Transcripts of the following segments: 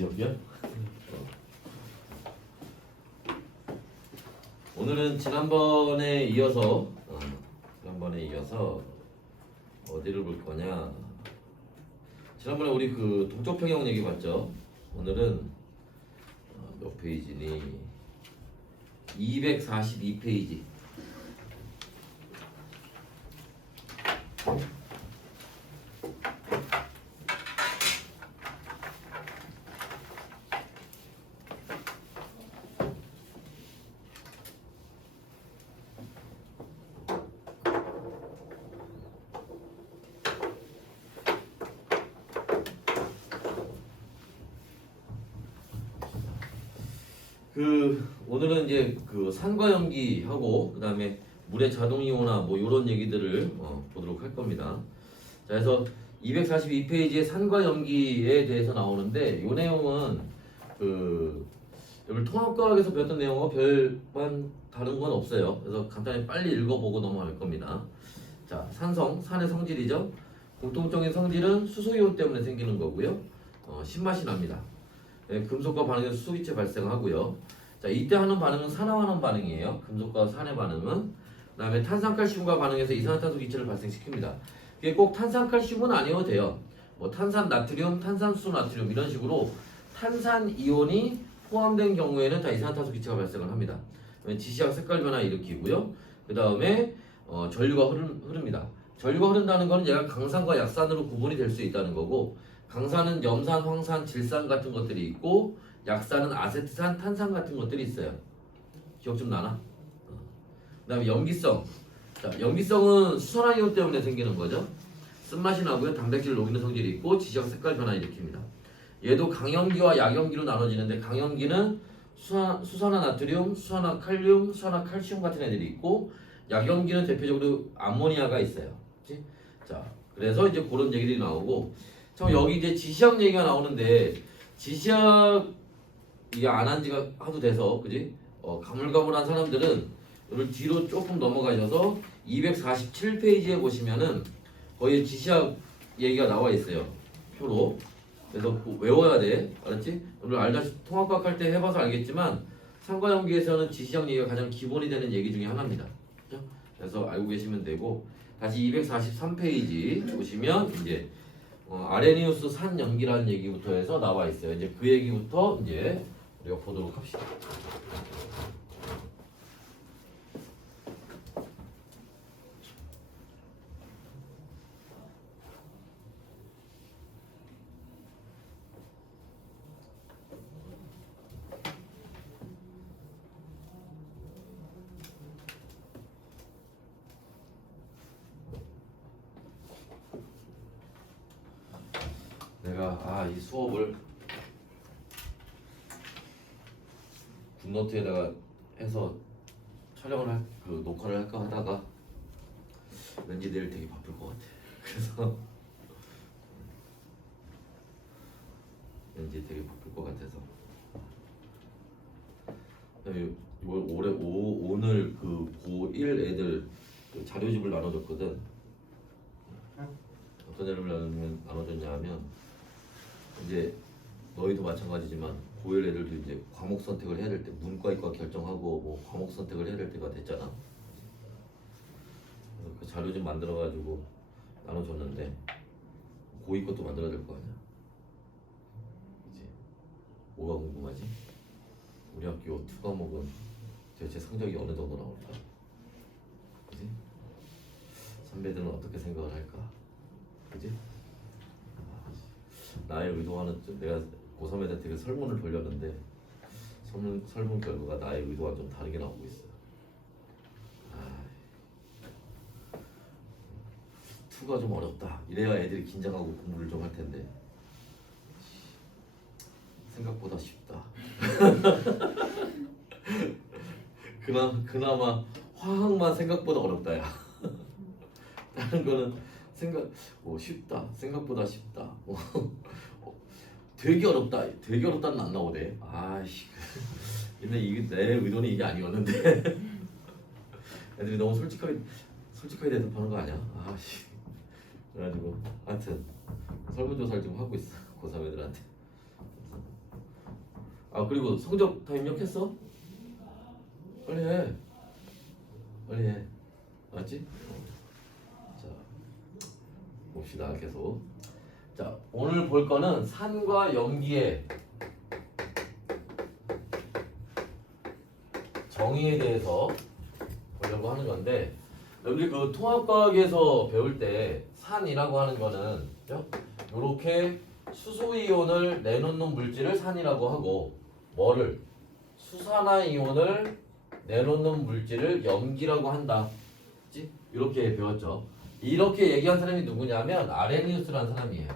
여기야? 오늘은 지난번에 이어서 어디를 볼 거냐? 지난번에 우리 그 동적 평형 얘기 봤죠? 오늘은 몇 페이지니? 242페이지. 오늘은 이제 그 산과 연기하고 그 다음에 물의 자동 이온화 뭐 이런 얘기들을 보도록 할 겁니다. 자, 그래서 242페이지에 산과 연기에 대해서 나오는데 이 내용은 여러분 통합과학에서 배웠던 내용과 별반 다른 건 없어요. 그래서 간단히 빨리 읽어보고 넘어갈 겁니다. 자, 산의 성질이죠. 공통적인 성질은 수소이온 때문에 생기는 거고요. 신맛이 납니다. 네, 금속과 반응해서 수소기체 발생하고요. 자, 이때 하는 반응은 산화환원 반응이에요. 금속과 산의 반응은. 그 다음에 탄산칼슘과 반응해서 이산화탄소 기체를 발생시킵니다. 이게 꼭 탄산칼슘은 아니어도 돼요. 뭐 탄산 나트륨, 탄산수소 나트륨 이런 식으로 탄산 이온이 포함된 경우에는 다 이산화탄소 기체가 발생을 합니다. 지시약 색깔 변화 일으키고요. 그 다음에 전류가 흐릅니다. 전류가 흐른다는 것은 얘가 강산과 약산으로 구분이 될 수 있다는 거고, 강산은 염산, 황산, 질산 같은 것들이 있고 약산은 아세트산, 탄산 같은 것들이 있어요. 기억 좀 나나? 그 다음에 염기성. 자, 염기성은 수산화 이온 때문에 생기는 거죠. 쓴맛이 나고요. 단백질을 녹이는 성질이 있고 지시약 색깔 변화 일으킵니다. 얘도 강염기와 약염기로 나눠지는데 강염기는 수산화 나트륨, 수산화 칼륨, 수산화 칼슘 같은 애들이 있고 약염기는 대표적으로 암모니아가 있어요. 그치? 자, 그래서 이제 그런 얘기들이 나오고 참 여기 이제 지시약 얘기가 나오는데 지시약 이게 안 한 지가 하도 돼서 그지? 가물가물한 사람들은 이걸 뒤로 조금 넘어가셔서 247페이지에 보시면은 거의 지시약 얘기가 나와 있어요. 표로. 그래서 외워야 돼. 알았지? 오늘 알다시피 통합과학 할 때 해봐서 알겠지만 산과 연기에서는 지시약 얘기가 가장 기본이 되는 얘기 중에 하나입니다. 그렇죠? 그래서 알고 계시면 되고 다시 243페이지 보시면 이제 아레니우스 산 연기라는 얘기부터 해서 나와 있어요. 이제 그 얘기부터 이제 우리가 보도록 합시다. 내가 이 수업을 굿노트에다가 해서 촬영을 녹화를 할까 하다가 왠지 내일 되게 바쁠 것 같아. 그래서 왠지 되게 바쁠 것 같아서 오늘 그 고1 애들 그 자료집을 나눠줬거든. 어떤 자료를 나눠줬냐 하면 이제 너희도 마찬가지지만 고1 애들도 이제 과목 선택을 해야 될 때 문과이과 결정하고 뭐 과목 선택을 해야 될 때가 됐잖아. 그래서 그 자료 좀 만들어가지고 나눠줬는데 고2 것도 만들어야 될 거 아니야. 이제 뭐가 궁금하지? 우리 학교 2과목은 도대체 성적이 어느 정도 나올까? 그지? 선배들은 어떻게 생각을 할까? 그지? 나의 의도와는 내가 고3 애들한테 설문을 돌렸는데 설문 결과가 나의 의도와 좀 다르게 나오고 있어. 투가 좀 어렵다. 이래야 애들이 긴장하고 공부를 좀 할 텐데 생각보다 쉽다. 그나마 화학만 생각보다 어렵다 야. 다른 거는 쉽다. 생각보다 쉽다. 되게 어렵다. 되게 어렵다는 안 나오대. 아이씨. 근데 이게 내 의도는 이게 아니었는데. 애들이 너무 솔직하게 대답하는 거 아니야? 아씨. 그래가지고 하여튼 설문조사를 좀 하고 있어. 고3 애들한테. 아 그리고 성적 다 입력했어? 빨리 해. 빨리 해. 맞지? 자 봅시다 계속. 자 오늘 볼 거는 산과 염기의 정의에 대해서 보려고 하는 건데 여기 그 통합과학에서 배울 때 산이라고 하는 거는 이렇게 수소이온을 내놓는 물질을 산이라고 하고 뭐를 수산화이온을 내놓는 물질을 염기라고 한다. 그치? 이렇게 배웠죠. 이렇게 얘기한 사람이 누구냐면 아레니우스라는 사람이에요.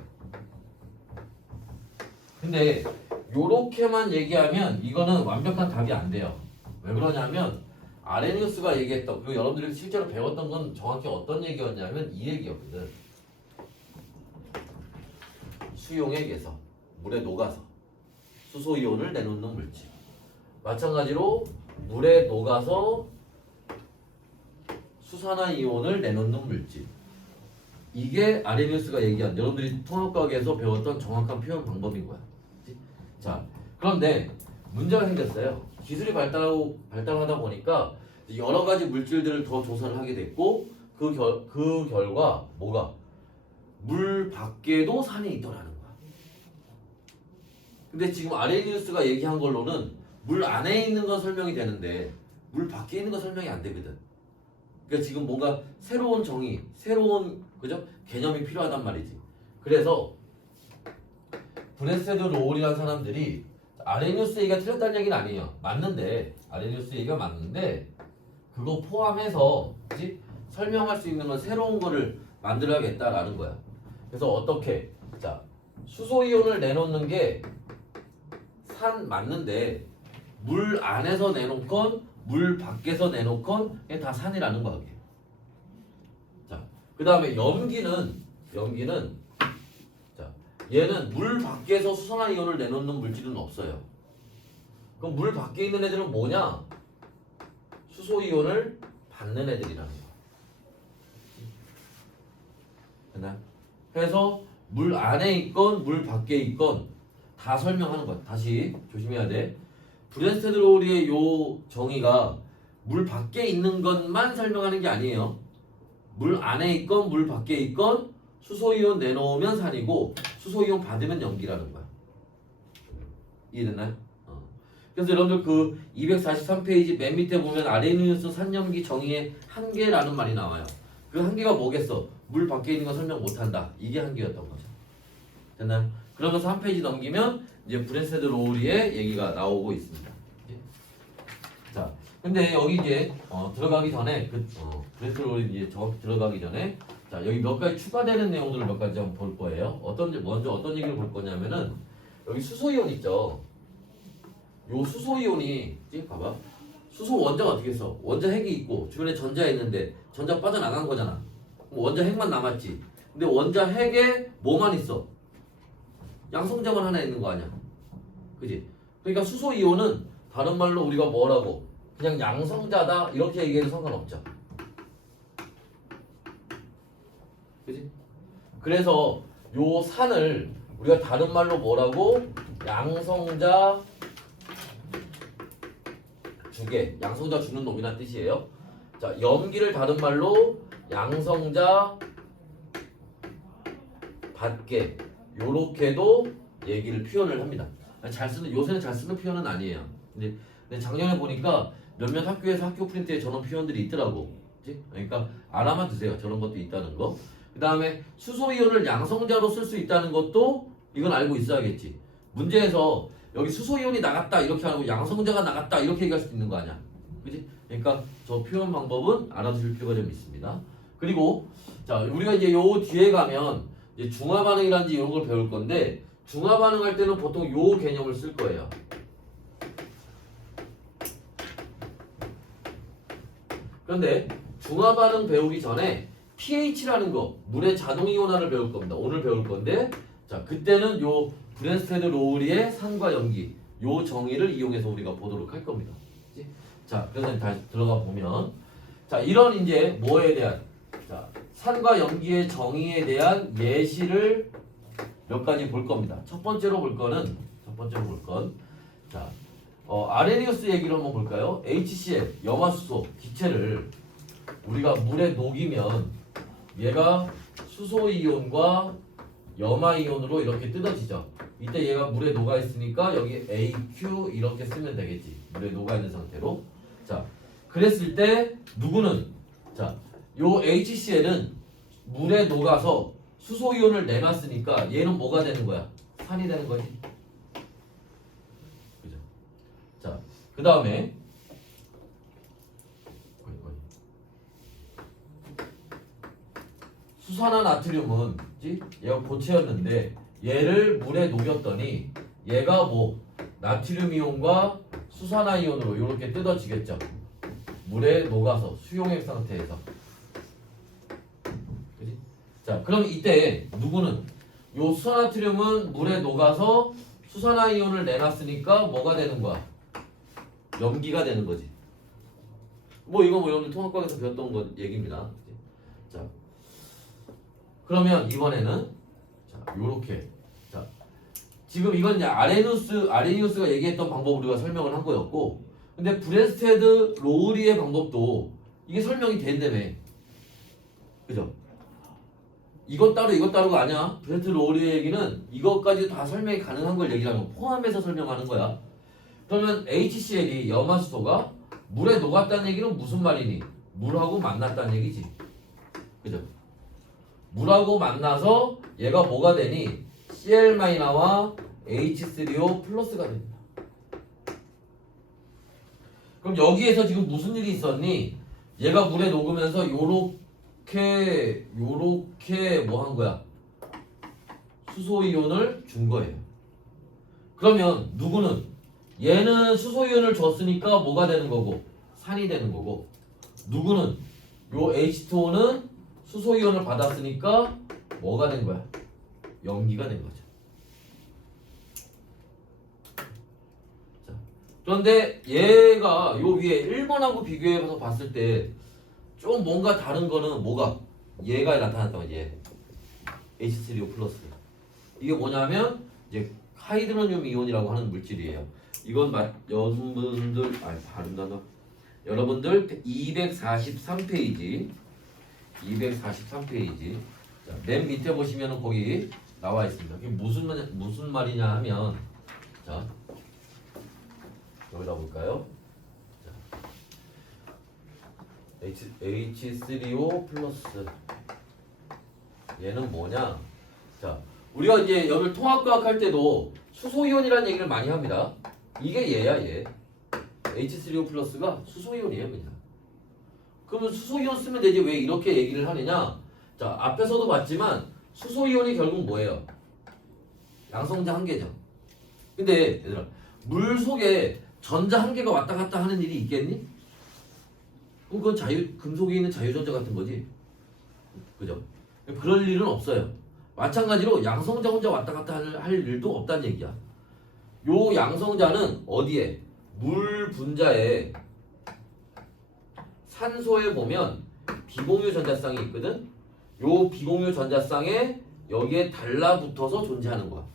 근데 요렇게만 얘기하면 이거는 완벽한 답이 안 돼요. 왜 그러냐면 아레니우스가 얘기했던 그리고 여러분들이 실제로 배웠던 건 정확히 어떤 얘기였냐면 이 얘기였거든. 수용액에서 물에 녹아서 수소이온을 내놓는 물질. 마찬가지로 물에 녹아서 수산화이온을 내놓는 물질. 이게 아레니우스가 얘기한 여러분들이 통합과학에서 배웠던 정확한 표현 방법인 거야. 그치? 자, 그런데 문제가 생겼어요. 기술이 발달하다 보니까 여러 가지 물질들을 더 조사를 하게 됐고 그 결과 뭐가 물 밖에도 산이 있더라는 거야. 근데 지금 아레니우스가 얘기한 걸로는 물 안에 있는 건 설명이 되는데 물 밖에 있는 건 설명이 안 되거든. 그러니까 지금 뭔가 새로운 정의, 새로운 그죠? 개념이 필요하단 말이지. 그래서 브레스테드 로울이라는 사람들이 아레니우스 얘기가 틀렸다는 얘기는 아니에요. 맞는데 아레니우스 얘기가 맞는데 그거 포함해서 그치? 설명할 수 있는 건 새로운 거를 만들어야겠다라는 거야. 그래서 어떻게? 자, 수소이온을 내놓는 게 산 맞는데 물 안에서 내놓건 물 밖에서 내놓건 다 산이라는 거야. 그게. 자, 그 다음에 염기는 자, 얘는 물 밖에서 수산화이온을 내놓는 물질은 없어요. 그럼 물 밖에 있는 애들은 뭐냐? 수소이온을 받는 애들이라는 거야. 됐나요? 그래서 물 안에 있건 물 밖에 있건 다 설명하는 거야. 다시 조심해야 돼. 브레스테드 로울의 요 정의가 물 밖에 있는 것만 설명하는 게 아니에요. 물 안에 있건 물 밖에 있건 수소이온 내놓으면 산이고 수소이온 받으면 염기라는 거야. 이해됐나요? 그래서 여러분들 그 243페이지 맨 밑에 보면 아레니우스 산염기 정의의 한계라는 말이 나와요. 그 한계가 뭐겠어? 물 밖에 있는 건 설명 못한다. 이게 한계였던 거죠. 됐나요? 그러면서 한 페이지 넘기면 이제 브레스테드 로우리의 얘기가 나오고 있습니다. 자, 근데 여기 이제 들어가기 전에 브레스테드 로우리 이제 들어가기 전에 자 여기 몇 가지 추가되는 내용들을 몇 가지 한번 볼 거예요. 먼저 어떤 얘기를 볼 거냐면은 여기 수소이온 있죠. 요 수소이온이 봐봐. 수소 원자가 어떻게 했어? 원자 핵이 있고 주변에 전자 있는데 전자 빠져나간 거잖아. 원자 핵만 남았지. 근데 원자 핵에 뭐만 있어? 양성자만 하나 있는 거 아니야? 그지? 그러니까 수소이온은 다른 말로 우리가 뭐라고? 그냥 양성자다 이렇게 얘기해도 상관없죠. 그지? 그래서 요 산을 우리가 다른 말로 뭐라고? 양성자 주게, 양성자 주는 놈이란 뜻이에요. 자, 염기를 다른 말로 양성자 받게 요렇게도 얘기를 표현을 합니다. 요새는 잘 쓰는 표현은 아니에요. 근데 작년에 보니까 몇몇 학교에서 학교 프린트에 저런 표현들이 있더라고. 그치? 그러니까 알아만 두세요. 저런 것도 있다는 거. 그 다음에 수소이온을 양성자로 쓸 수 있다는 것도 이건 알고 있어야겠지. 문제에서 여기 수소이온이 나갔다 이렇게 하고 양성자가 나갔다 이렇게 얘기할 수도 있는 거 아니야. 그치? 그러니까 저 표현 방법은 알아두실 필요가 좀 있습니다. 그리고 자 우리가 이제 요 뒤에 가면 이제 중화반응이라든지 이런 걸 배울 건데 중화반응 할 때는 보통 요 개념을 쓸 거예요. 그런데 중화반응 배우기 전에 pH라는 거 물의 자동이온화를 배울 겁니다. 오늘 배울 건데 자 그때는 요 브레스테드 로우리의 산과 염기 요 정의를 이용해서 우리가 보도록 할 겁니다. 그치? 자 그래서 다시 들어가 보면 자 이런 이제 뭐에 대한 자 산과 염기의 정의에 대한 예시를 몇 가지 볼 겁니다. 첫 번째로 볼 건 자, 아레니우스 얘기를 한번 볼까요? HCl, 염화수소, 기체를 우리가 물에 녹이면 얘가 수소이온과 염화이온으로 이렇게 뜯어지죠. 이때 얘가 물에 녹아 있으니까 여기 AQ 이렇게 쓰면 되겠지. 물에 녹아 있는 상태로. 자, 그랬을 때 누구는 자, 요 HCl은 물에 녹아서 수소이온을 내놨으니까 얘는 뭐가 되는 거야? 산이 되는 거지. 그죠? 자, 그 다음에 수산화나트륨은 얘가 고체였는데 얘를 물에 녹였더니 얘가 뭐 나트륨 이온과 수산화 이온으로 이렇게 뜯어지겠죠. 물에 녹아서 수용액 상태에서. 그지? 자, 그럼 이때 누구는 요 수산나트륨은 물에 녹아서 수산화 이온을 내놨으니까 뭐가 되는 거야? 염기가 되는 거지. 뭐 이건 뭐 여러분들 통합과에서 배웠던 거 얘기입니다. 자, 그러면 이번에는 자, 요렇게 자, 지금 이건 이제 아레니우스가 얘기했던 방법을 우리가 설명을 한 거였고, 근데 브레스테드 로우리의 방법도 이게 설명이 된다며. 그죠? 이것 따로가 아니야. 브레스테드 로우리의 얘기는 이것까지 다 설명이 가능한 걸 얘기하는 거 포함해서 설명하는 거야. 그러면 HCl이 염화수소가 물에 녹았다는 얘기는 무슨 말이니? 물하고 만났다는 얘기지. 그죠? 물하고 만나서 얘가 뭐가 되니? Cl-와 H3O 플러스가 됩니다. 그럼 여기에서 지금 무슨 일이 있었니? 얘가 물에 녹으면서 요렇게 뭐 한 거야? 수소이온을 준 거예요. 그러면 누구는? 얘는 수소이온을 줬으니까 뭐가 되는 거고? 산이 되는 거고, 누구는? 요 H2O는 수소이온을 받았으니까 뭐가 된 거야? 염기가 된 거죠. 자, 그런데 얘가 요 위에 1번하고 비교해서 봤을 때 좀 뭔가 다른 거는 뭐가? 얘가 나타났던 거지. 얘. H3O 플러스. 이게 뭐냐면 이제 하이드로늄 이온이라고 하는 물질이에요. 이건 여러분들 발음 단어. 여러분들 243페이지. 자, 맨 밑에 보시면은 거기 나와 있습니다. 그게 무슨 말이냐 하면, 자, 여기다 볼까요? 자, H3O 플러스. 얘는 뭐냐? 자, 우리가 이제 여기 통합과학 할 때도 수소이온이라는 얘기를 많이 합니다. 이게 얘야, 얘. H3O 플러스가 수소이온이에요, 그냥. 그러면 수소이온 쓰면 되지 왜 이렇게 얘기를 하느냐? 자, 앞에서도 봤지만 수소이온이 결국 뭐예요? 양성자 한 개죠. 근데 얘들아, 물 속에 전자 한 개가 왔다 갔다 하는 일이 있겠니? 그건 금속에 있는 자유전자 같은 거지. 그죠? 그럴 일은 없어요. 마찬가지로 양성자 혼자 왔다 갔다 할 일도 없다는 얘기야. 요 양성자는 어디에? 물 분자에 산소에 보면 비공유 전자쌍이 있거든. 요 비공유 전자쌍에 여기에 달라붙어서 존재하는 거야.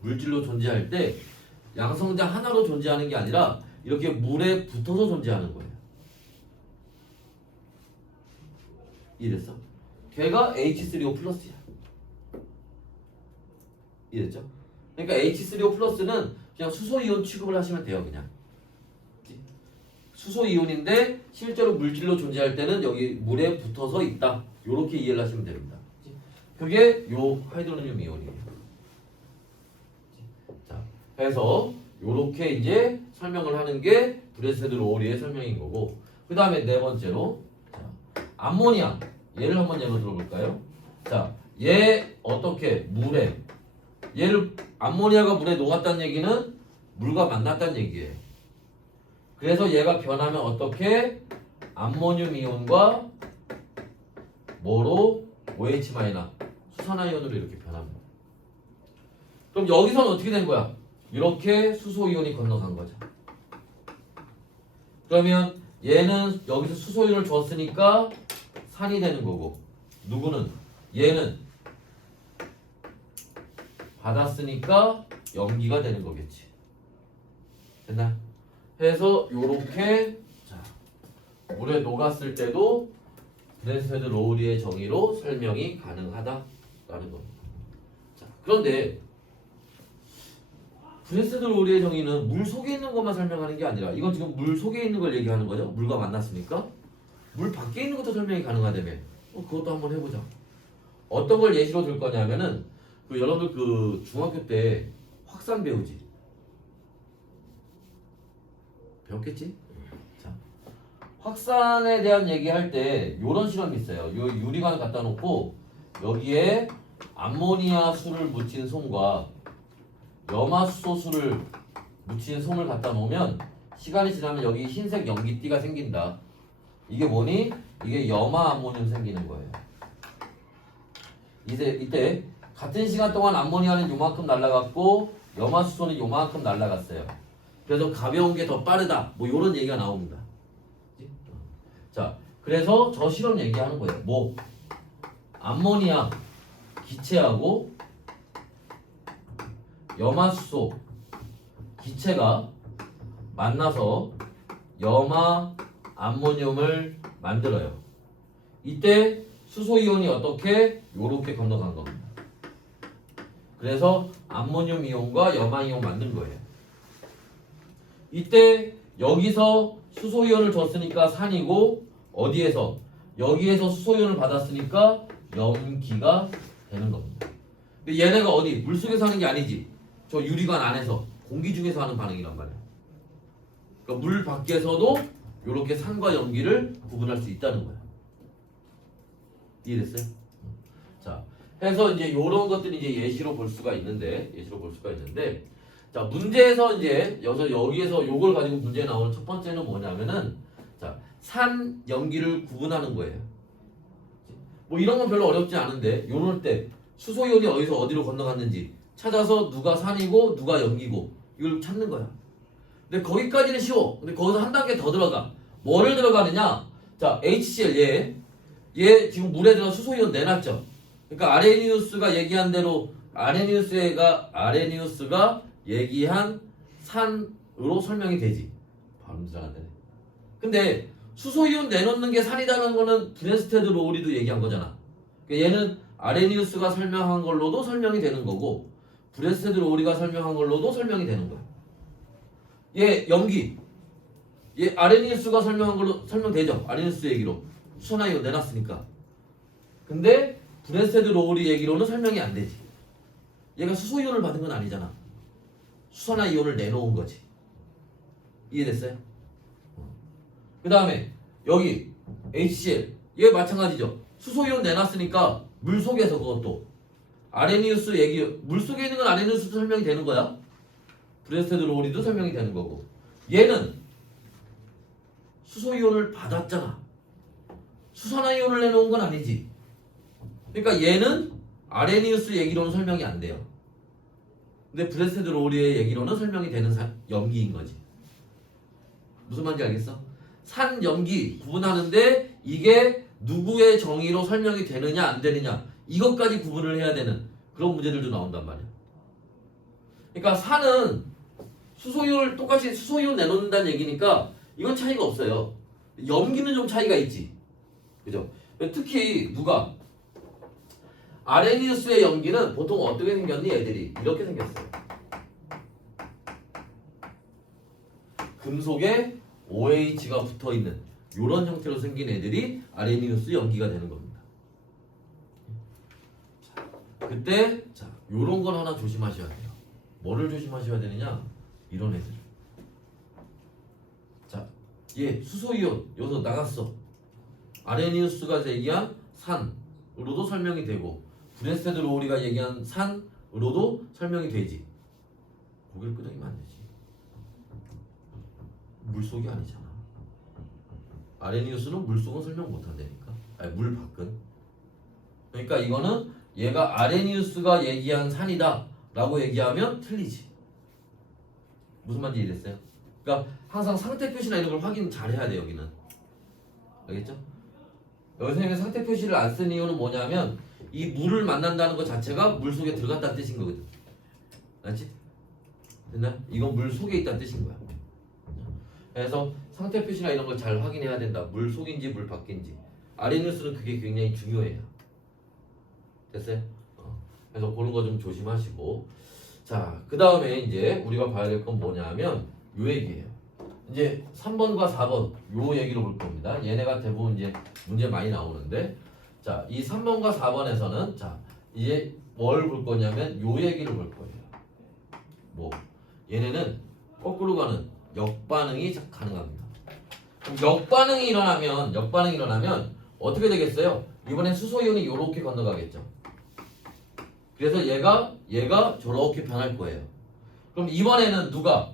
물질로 존재할 때 양성자 하나로 존재하는 게 아니라 이렇게 물에 붙어서 존재하는 거예요. 이랬어? 걔가 H3O 플러스야. 이랬죠? 그러니까 H3O 플러스는 그냥 수소이온 취급을 하시면 돼요. 그냥 수소이온인데 실제로 물질로 존재할 때는 여기 물에 붙어서 있다. 요렇게 이해를 하시면 됩니다. 그게 요 하이드로늄 이온이에요. 자, 그래서 요렇게 이제 설명을 하는 게 브레스테드 로우리의 설명인 거고, 그 다음에 네 번째로 자, 암모니아. 얘를 한번 예로 들어볼까요? 자, 얘 어떻게 물에 얘를 암모니아가 물에 녹았다는 얘기는 물과 만났다는 얘기예요. 그래서 얘가 변하면 어떻게? 암모늄 이온과 뭐로? OH- 수산화이온으로 이렇게 변합니다. 그럼 여기서는 어떻게 된 거야? 이렇게 수소이온이 건너간 거죠. 그러면 얘는 여기서 수소이온을 줬으니까 산이 되는 거고, 누구는? 얘는 받았으니까 염기가 되는 거겠지. 됐나? 해서 요렇게 자, 물에 녹았을 때도 브랜스테드 로우리의 정의로 설명이 가능하다라는 겁니다. 자, 그런데 브랜스테드 로우리의 정의는 물 속에 있는 것만 설명하는 게 아니라 이건 지금 물 속에 있는 걸 얘기하는 거죠. 물과 만났으니까 물 밖에 있는 것도 설명이 가능하다며. 그것도 한번 해보자. 어떤 걸 예시로 들 거냐면은 여러분들 중학교 때 확산 배우지? 배웠겠지? 자, 확산에 대한 얘기할 때 이런 실험이 있어요. 요 유리관을 갖다 놓고 여기에 암모니아 수를 묻힌 솜과 염화수소 수를 묻힌 솜을 갖다 놓으면 시간이 지나면 여기 흰색 연기띠가 생긴다. 이게 뭐니? 이게 염화 암모늄 생기는 거예요. 이때 같은 시간 동안 암모니아는 요만큼 날아갔고 염화수소는 요만큼 날아갔어요. 그래서 가벼운 게 더 빠르다. 뭐 이런 얘기가 나옵니다. 자, 그래서 저 실험 얘기하는 거예요. 뭐 암모니아 기체하고 염화수소 기체가 만나서 염화 암모늄을 만들어요. 이때 수소이온이 어떻게? 요렇게 건너간 겁니다. 그래서 암모늄 이온과 염화 이온 만든 거예요. 이때 여기서 수소이온을 줬으니까 산이고 어디에서? 여기에서 수소이온을 받았으니까 염기가 되는 겁니다. 근데 얘네가 어디? 물속에서 하는 게 아니지. 저 유리관 안에서 공기 중에서 하는 반응이란 말이야. 그러니까 물 밖에서도 이렇게 산과 염기를 구분할 수 있다는 거야. 이해됐어요? 자, 해서 이제 이런 것들이 이제 예시로 볼 수가 있는데, 자, 문제에서 이제 여기에서 요걸 가지고 문제 나오는 첫 번째는 뭐냐면은, 자, 산, 염기를 구분하는 거예요. 뭐 이런 건 별로 어렵지 않은데, 요럴 때 수소이온이 어디서 어디로 건너갔는지 찾아서 누가 산이고 누가 염기고 이걸 찾는 거야. 근데 거기까지는 쉬워. 근데 거기서 한 단계 더 들어가. 뭐를 들어가느냐? 자, HCl 얘 지금 물에 들어 수소이온 내놨죠. 그러니까 아레니우스가 얘기한 대로 아레니우스가 얘기한 산으로 설명이 되지. 발음도 잘 안 되네. 근데 수소이온 내놓는 게 산이라는 거는 브랜스테드 로우리도 얘기한 거잖아. 그러니까 얘는 아레니우스가 설명한 걸로도 설명이 되는 거고 브랜스테드 로우리가 설명한 걸로도 설명이 되는 거야. 얘 염기. 얘 아레니우스가 설명한 걸로 설명되죠. 아레니우스 얘기로. 수소나이온 내놨으니까. 근데 브랜스테드 로우리 얘기로는 설명이 안 되지. 얘가 수소이온을 받은 건 아니잖아. 수소나이온을 내놓은 거지. 이해됐어요? 그 다음에 여기 HCl 얘 마찬가지죠. 수소이온 내놨으니까 물속에서 그것도 아레니우스 얘기 물속에 있는 건 아레니우스 설명이 되는 거야. 브랜스테드 로우리도 설명이 되는 거고 얘는 수소이온을 받았잖아. 수산화이온을 내놓은 건 아니지. 그러니까 얘는 아레니우스 얘기로는 설명이 안 돼요. 근데 브랜스테드 로우리의 얘기로는 설명이 되는 염기인 거지. 무슨 말인지 알겠어? 산, 염기 구분하는데 이게 누구의 정의로 설명이 되느냐 안 되느냐 이것까지 구분을 해야 되는 그런 문제들도 나온단 말이야. 그러니까 산은 수소이온을 똑같이 수소이온 내놓는다는 얘기니까 이건 차이가 없어요. 염기는 좀 차이가 있지. 그죠? 특히 누가 아레니우스의 염기는 보통 어떻게 생겼니? 애들이 이렇게 생겼어요. 금속에 OH가 붙어있는 이런 형태로 생긴 애들이 아레니우스 염기가 되는 겁니다. 자, 그때 자 요런 걸 하나 조심하셔야 돼요. 뭐를 조심하셔야 되느냐? 이런 애들. 자, 얘 수소이온 여기서 나갔어. 아레니우스가 얘기한 산으로도 설명이 되고 브랜스테드 로우리가 얘기한 산으로도 설명이 되지. 고개를 끄덕이면 안 되지. 물속이 아니잖아. 아레니우스는 물속은 설명 못한다니까. 아니 물 밖은. 그러니까 이거는 얘가 아레니우스가 얘기한 산이다 라고 얘기하면 틀리지. 무슨 말인지 이해됐어요? 그러니까 항상 상태 표시나 이런 걸 확인 잘 해야 돼 여기는. 알겠죠? 여기 선생님이 상태 표시를 안 쓴 이유는 뭐냐면 이 물을 만난다는 것 자체가 물 속에 들어갔다는 뜻인 거거든. 알지? 됐나? 이건 물 속에 있다는 뜻인 거야. 그래서 상태 표시나 이런 걸 잘 확인해야 된다. 물 속인지 물 밖인지. 아레니우스는 그게 굉장히 중요해요. 됐어요? 그래서 그런 거 좀 조심하시고. 자, 그 다음에 이제 우리가 봐야 될 건 뭐냐면 요 얘기예요. 이제 3번과 4번 요 얘기를 볼 겁니다. 얘네가 대부분 이제 문제 많이 나오는데, 자, 이 3번과 4번에서는 자, 이제 뭘 볼 거냐면 요 얘기를 볼 거예요. 뭐 얘네는 거꾸로 가는 역반응이 가능합니다. 그럼 역반응이 일어나면 어떻게 되겠어요? 이번엔 수소이온이 요렇게 건너가겠죠. 그래서 얘가 저렇게 변할 거예요. 그럼 이번에는 누가?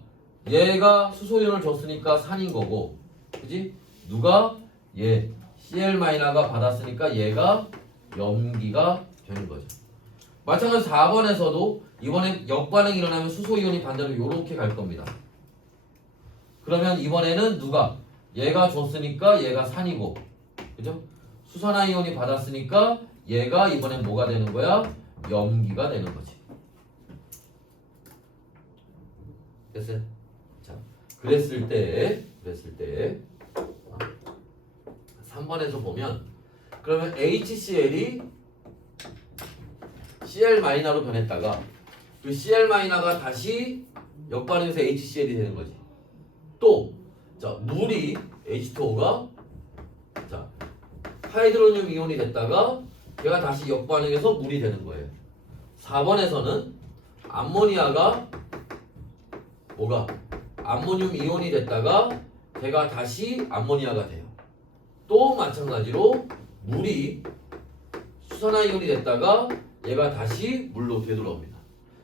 얘가 수소이온을 줬으니까 산인 거고, 그지? 누가? 얘 Cl-가 받았으니까 얘가 염기가 되는 거죠. 마찬가지로 4번에서도 이번엔 역반응이 일어나면 수소이온이 반대로 요렇게 갈 겁니다. 그러면 이번에는 누가? 얘가 줬으니까 얘가 산이고, 그죠? 수산화이온이 받았으니까 얘가 이번엔 뭐가 되는 거야? 염기가 되는 거지. 됐어요? 자, 그랬을 때 3번에서 보면 그러면 HCl이 Cl-로 변했다가 그 Cl-가 다시 역반응해서 HCl이 되는 거지. 또 자, 물이 H2O가 자, 하이드로늄 이온이 됐다가 얘가 다시 역반응해서 물이 되는 거예요. 4번에서는 암모니아가 뭐가? 암모늄 이온이 됐다가 걔가 다시 암모니아가 돼요. 또 마찬가지로 물이 수산화이온이 됐다가 얘가 다시 물로 되돌아옵니다.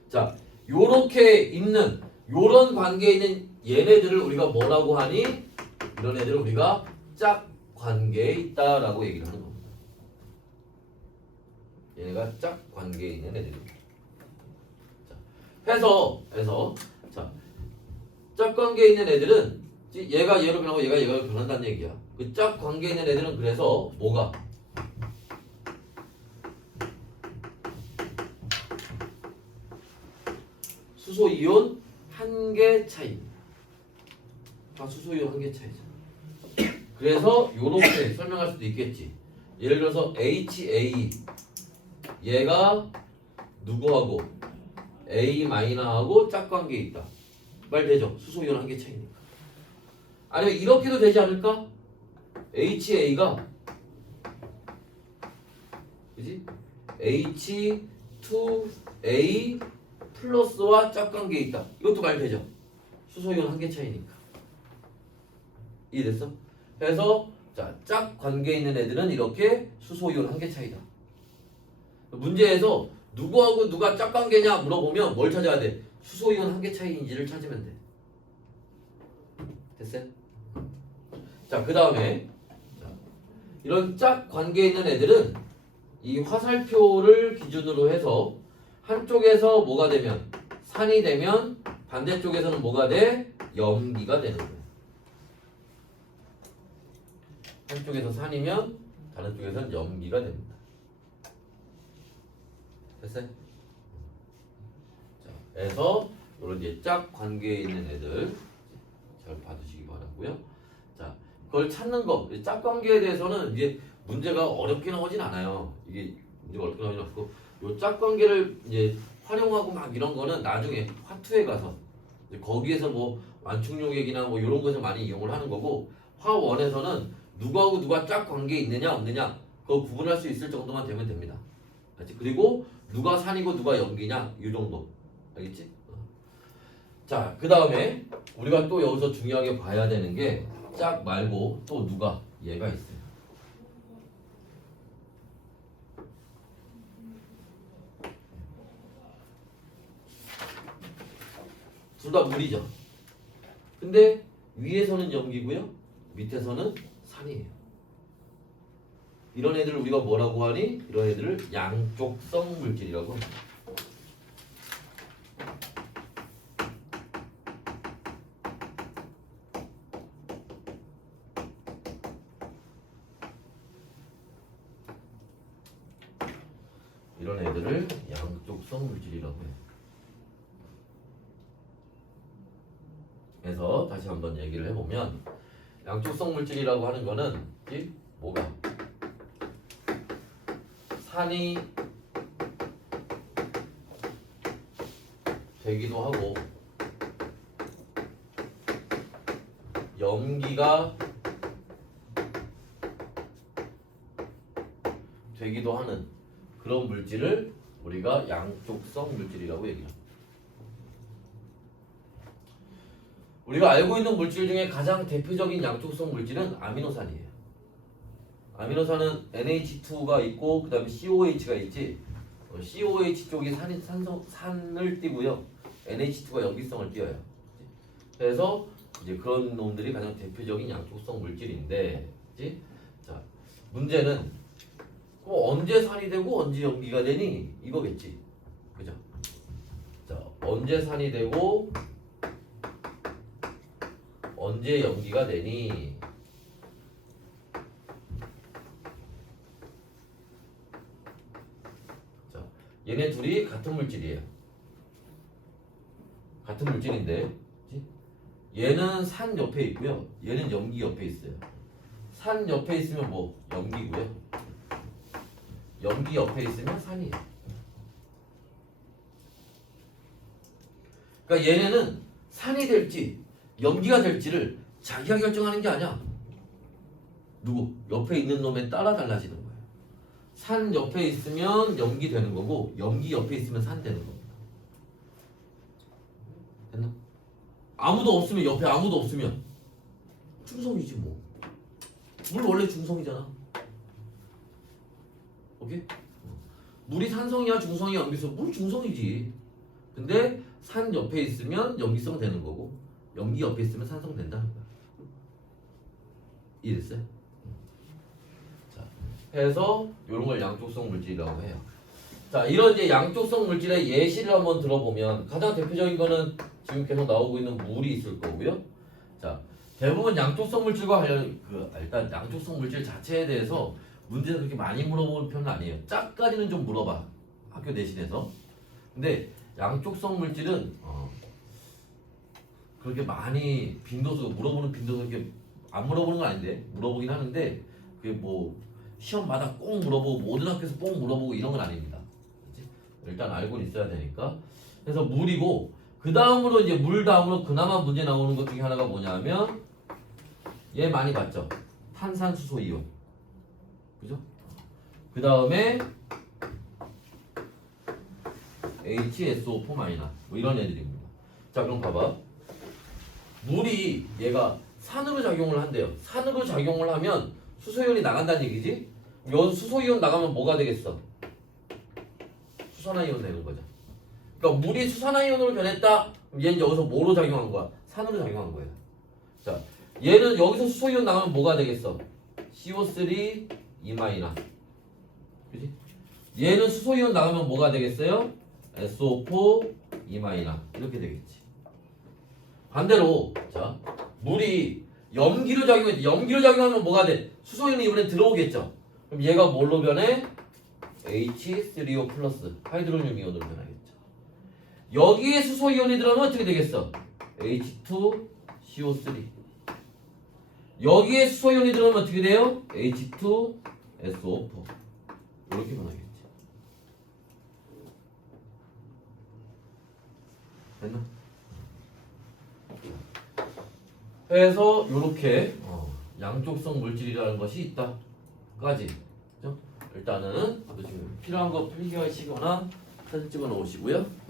자, 요렇게 있는 요런 관계에 있는 얘네들을 우리가 뭐라고 하니? 이런 애들을 우리가 짝 관계에 있다라고 얘기를 하는 겁니다. 얘네가 짝 관계에 있는 애들입니다. 자, 해서 자, 짝 관계에 있는 애들은 얘가 얘로 변하고 얘가 얘로 변한다는 얘기야. 그 짝 관계에 있는 애들은 그래서 뭐가? 수소이온 한 개 차이입니다. 다 수소이온 한 개 차이죠. 그래서 요렇게 설명할 수도 있겠지. 예를 들어서 HA 얘가 누구하고 A-하고 짝관계에 있다. 말 되죠? 수소이온 한 개 차이니까. 아니면 이렇게도 되지 않을까? HA가 그지? H2A 플러스와 짝관계에 있다. 이것도 말 되죠? 수소이온 한 개 차이니까. 이해됐어? 그래서 자, 짝 관계에 있는 애들은 이렇게 수소이온 한 개 차이다. 문제에서 누구하고 누가 짝 관계냐 물어보면 뭘 찾아야 돼? 수소이온 한 개 차이인지를 찾으면 돼. 됐어요? 자, 그 다음에 이런 짝 관계에 있는 애들은 이 화살표를 기준으로 해서 한쪽에서 뭐가 되면 산이 되면 반대쪽에서는 뭐가 돼? 염기가 되는 거예요. 한쪽에서 산이면 다른 쪽에서는 염기가 됩니다. 됐어요? 자, 그래서 이런 이제 짝 관계에 있는 애들 잘 봐두시기 바라고요. 자, 그걸 찾는 거, 짝 관계에 대해서는 이제 문제가 어렵게 나오진 않아요. 이게 문제가 어렵게 나오진 않고, 요 짝 관계를 이제 활용하고 막 이런 거는 나중에 화투에 가서 거기에서 뭐 완충용액이나 뭐 이런 것을 많이 이용을 하는 거고, 화원에서는 누구하고 누가 짝 관계에 있느냐 없느냐 그거 구분할 수 있을 정도만 되면 됩니다. 알지? 그리고 누가 산이고 누가 염기냐 이 정도. 알겠지? 자, 그 다음에 우리가 또 여기서 중요하게 봐야 되는 게 짝 말고 또 누가 얘가 있어요. 둘 다 물이죠. 근데 위에서는 염기고요, 밑에서는 산이에요. 이런 애들을 우리가 뭐라고 하니? 이런 애들을 양쪽성 물질이라고 합니다. 이런 애들을 양쪽성 물질이라고 해요. 그래서 다시 한번 얘기를 해보면 양쪽성 물질이라고 하는 거는 뭐가 산이 되기도 하고 염기가 되기도 하는 그런 물질을 우리가 양쪽성 물질이라고 얘기합니다. 우리가 알고 있는 물질 중에 가장 대표적인 양쪽성 물질은 아미노산이에요. 아미노산은 NH2가 있고 그 다음에 COH가 있지. COH 쪽이 산을 띠고요. NH2가 염기성을 띠어요. 그래서 이제 그런 놈들이 가장 대표적인 양쪽성 물질인데, 그치? 자, 문제는 언제 산이 되고 언제 염기가 되니? 이거겠지. 그죠? 자, 언제 산이 되고 언제 염기가 되니? 자, 얘네 둘이 같은 물질이에요. 같은 물질인데, 그치? 얘는 산 옆에 있고요. 얘는 염기 옆에 있어요. 산 옆에 있으면 뭐? 염기고요. 염기 옆에 있으면 산이에요. 그러니까 얘네는 산이 될지 염기가 될지를 자기가 결정하는 게 아니야. 누구? 옆에 있는 놈에 따라 달라지는 거예요. 산 옆에 있으면 염기 되는 거고 염기 옆에 있으면 산 되는 겁니다. 됐나? 아무도 없으면 옆에 아무도 없으면 중성이지 뭐. 물 원래 중성이잖아. 오케이? 물이 산성이야 중성이야 염기성? 물 중성이지. 근데 산 옆에 있으면 염기성 되는 거고 염기 옆에 있으면 산성 된다는 거야. 이해됐어요? 자, 해서 이런 걸 양쪽성 물질이라고 해요. 자, 이런 이제 양쪽성 물질의 예시를 한번 들어보면 가장 대표적인 거는 지금 계속 나오고 있는 물이 있을 거고요. 자, 대부분 양쪽성 물질과 관련 일단 양쪽성 물질 자체에 대해서 문제는 그렇게 많이 물어보는 편은 아니에요. 짝까지는 좀 물어봐 학교 내신에서. 근데 양쪽성 물질은 그렇게 많이 빈도수 물어보는 빈도수 그렇게 안 물어보는 건 아닌데 물어보긴 하는데 그게 뭐 시험마다 꼭 물어보고 모든 학교에서 꼭 물어보고 이런 건 아닙니다. 그치? 일단 알고는 있어야 되니까. 그래서 물이고 그 다음으로 이제 물 다음으로 그나마 문제 나오는 것 중에 하나가 뭐냐면 얘 많이 봤죠? 탄산수소 이온. 그죠? 그 다음에 HSO4- 뭐 이런 애들입니다. 자, 그럼 봐봐. 물이 얘가 산으로 작용을 한대요. 산으로 작용을 하면 수소이온이 나간다는 얘기지? 여기서 수소이온 나가면 뭐가 되겠어? 수산화이온 되는 거죠. 그러니까 물이 수산화이온으로 변했다? 그럼 얘는 여기서 뭐로 작용한 거야? 산으로 작용한 거예요. 자, 얘는 여기서 수소이온 나가면 뭐가 되겠어? CO3- 그지? 얘는 수소이온 나가면 뭐가 되겠어요? SO4- 이렇게 되겠지. 반대로 자, 물이 염기로 작용해. 염기로 작용하면 뭐가 돼? 수소이온이 이번에 들어오겠죠. 그럼 얘가 뭘로 변해? H3O+ 하이드로늄 이온으로 변하겠죠. 여기에 수소이온이 들어오면 어떻게 되겠어? H2CO3. 여기에 수소이온이 들어오면 어떻게 돼요? H2SO4. 이렇게 변하겠지. 됐나? 그래서 이렇게 양쪽성 물질이라는 것이 있다까지. 그죠? 일단은 지금 필요한 거 필기하시거나 사진 찍어 놓으시고요.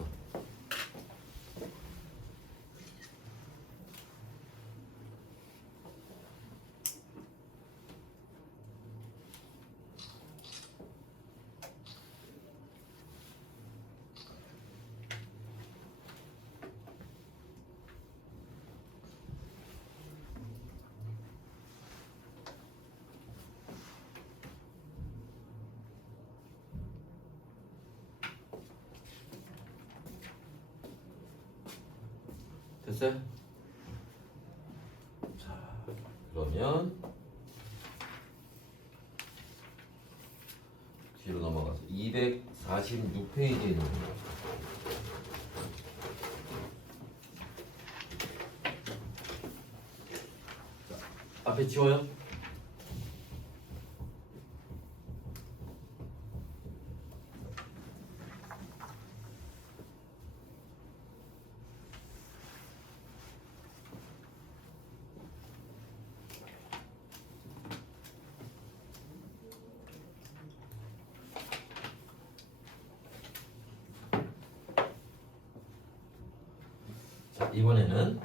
됐어요? 자, 그러면 뒤로 넘어가서 246페이지에 있는 거. 앞에 지워요. 자, 이번에는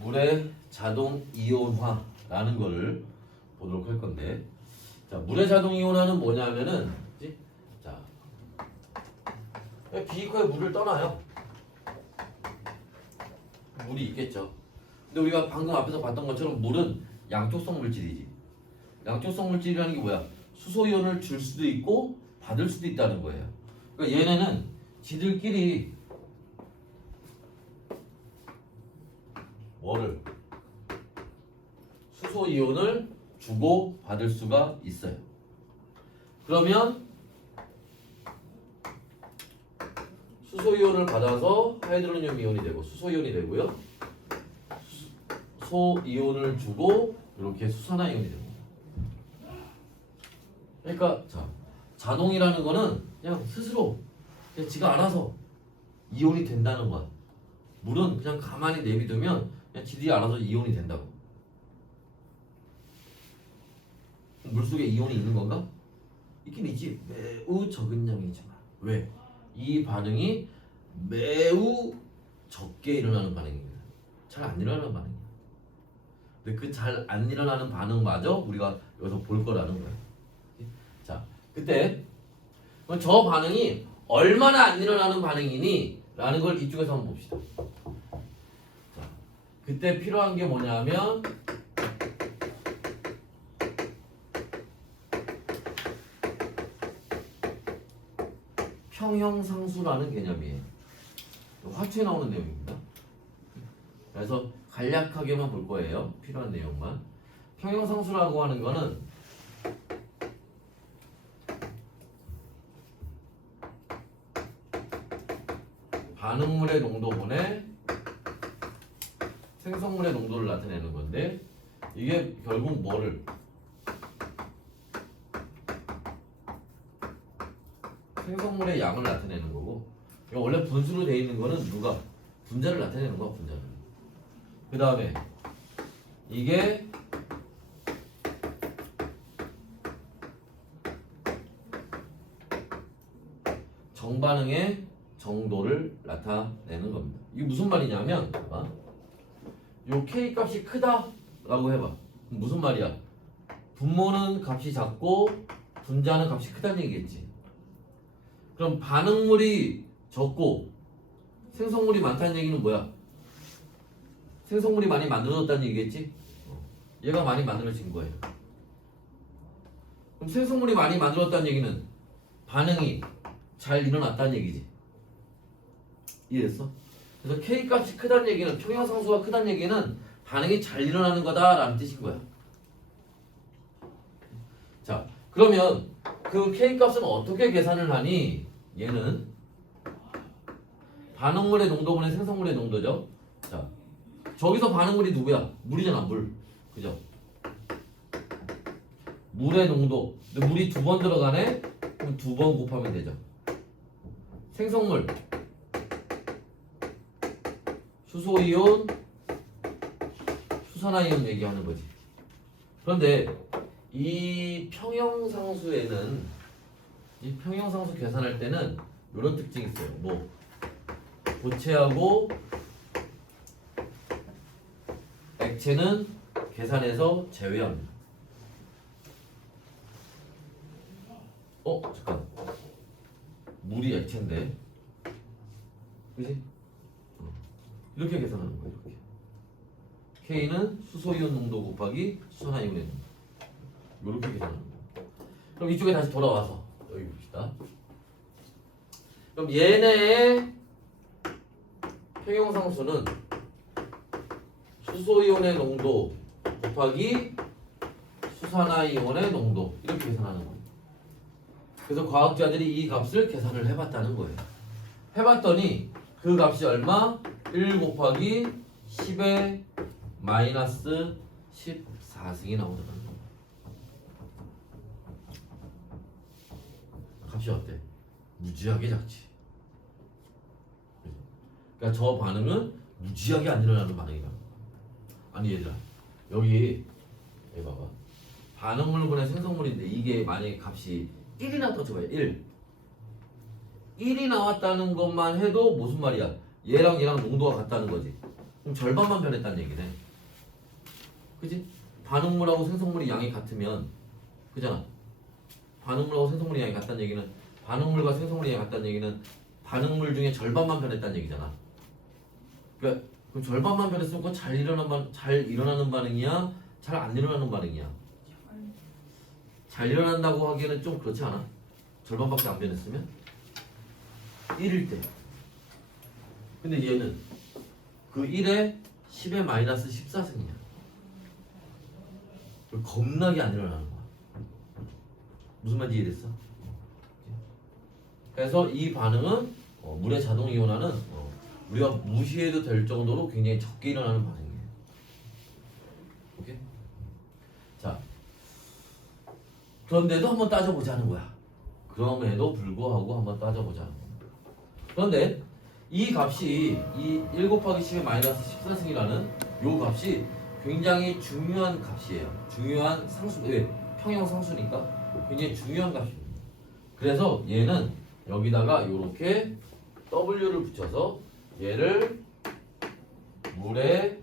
물의 자동 이온화라는 거를 보도록 할 건데, 자, 물의 자동 이온화는 뭐냐면은, 그치? 자, 비커에 물을 떠나요. 물이 있겠죠. 근데 우리가 방금 앞에서 봤던 것처럼 물은 양쪽성 물질이지. 양쪽성 물질이라는 게 뭐야? 수소 이온을 줄 수도 있고 받을 수도 있다는 거예요. 그러니까 얘네는 지들끼리 뭐를? 수소 이온을 주고 받을 수가 있어요. 그러면 수소 이온을 받아서 하이드로늄 이온이 되고 수소 이온이 되고요. 소 이온을 주고 이렇게 수산화 이온이 됩니다. 그러니까 자, 자동이라는 거는 그냥 스스로 그냥 지가 알아서 이온이 된다는 거야. 물은 그냥 가만히 내비두면 그냥 지들이 알아서 이온이 된다고. 물속에 이온이 있는 건가? 있긴 있지. 매우 적은 양이지만. 왜? 이 반응이 매우 적게 일어나는 반응입니다. 잘 안 일어나는 반응이야. 근데 그 잘 안 일어나는 반응마저 우리가 여기서 볼 거라는 거야. 자, 그때 저 반응이 얼마나 안 일어나는 반응이니? 라는 걸 이쪽에서 한번 봅시다. 자, 그때 필요한 게 뭐냐면 평형상수라는 개념이에요. 화투에 나오는 내용입니다. 그래서 간략하게만 볼 거예요. 필요한 내용만. 평형상수라고 하는 거는 반응물의 농도분의 생성물의 농도를 나타내는 건데, 이게 결국 뭐를? 생성물의 양을 나타내는 거고, 이거 원래 분수로 되어 있는 거는 누가? 분자를 나타내는 거야, 분자를. 그 다음에 이게 정반응의 정도를 나타내는 겁니다. 이게 무슨 말이냐면, 봐봐. 요 K 값이 크다라고 해봐. 무슨 말이야? 분모는 값이 작고 분자는 값이 크다는 얘기겠지. 그럼 반응물이 적고 생성물이 많다는 얘기는 뭐야? 생성물이 많이 만들어졌다는 얘기겠지? 얘가 많이 만들어진 거예요. 그럼 생성물이 많이 만들어졌다는 얘기는 반응이 잘 일어났다는 얘기지. 이해됐어? 그래서 K 값이 크다는 얘기는, 평형상수가 크다는 얘기는 반응이 잘 일어나는 거다라는 뜻인 거야. 자, 그러면 그 K 값은 어떻게 계산을 하니? 얘는 반응물의 농도분의 생성물의 농도죠. 자, 저기서 반응물이 누구야? 물이잖아, 물. 그죠? 물의 농도. 근데 물이 두 번 들어가네? 그럼 두 번 곱하면 되죠. 생성물. 수소이온, 수산화이온 얘기하는 거지. 그런데 이 평형상수에는, 이 평형상수 계산할 때는 이런 특징이 있어요. 뭐 고체하고 액체는 계산해서 제외합니다. 잠깐. 물이 액체인데, 그지? 이렇게 계산하는 거예요. 이렇게. K는 수소이온 농도 곱하기 수산화이온의 농도. 이렇게 계산하는 거예요. 그럼 이쪽에 다시 돌아와서 여기 봅시다. 그럼 얘네의 평형상수는 수소이온의 농도 곱하기 수산화이온의 농도, 이렇게 계산하는 거예요. 그래서 과학자들이 이 값을 계산을 해봤다는 거예요. 해봤더니 그 값이 얼마? 1 곱하기 10의 마이너스 14승이 나오더라고요. 값이 어때? 무지하게 작지. 그러니까 저 반응은 무지하게 안 일어나는 반응이다. 아니 얘들아, 여기 봐봐. 반응물분의 생성물인데 이게 만약에 값이 1이나 더 줘봐요. 1이 나왔다는 것만 해도 무슨 말이야? 얘랑 농도가 같다는 거지. 그럼 절반만 변했다는 얘기네. 그지? 반응물하고 생성물이 양이 같으면 그잖아. 반응물하고 생성물이 양이 같다는 얘기는 반응물과 생성물이 양이 같다는 얘기는 반응물 중에 절반만 변했다는 얘기잖아. 그러니까 그 절반만 변했으면 그건 잘 일어나는 반응이야? 잘 안 일어나는 반응이야? 잘 일어난다고 하기에는 좀 그렇지 않아? 절반밖에 안 변했으면? 1일 때. 근데 얘는 그 1에 10의 마이너스 14승이야. 겁나게 안 일어나는 거야. 무슨 말인지 이해됐어? 그래서 이 반응은 물의 자동 이온화는 우리가 무시해도 될 정도로 굉장히 적게 일어나는 반응이에요. 오케이? 자, 그런데도 한번 따져보자는 거야. 그럼에도 불구하고 한번 따져보자는 겁니다. 그런데 이 값이 이 1 곱하기 10의 마이너스 14승이라는 요 값이 굉장히 중요한 값이에요. 중요한 상수, 왜? 평형 상수니까 굉장히 중요한 값입니다. 그래서 얘는 여기다가 이렇게 W를 붙여서 얘를 물의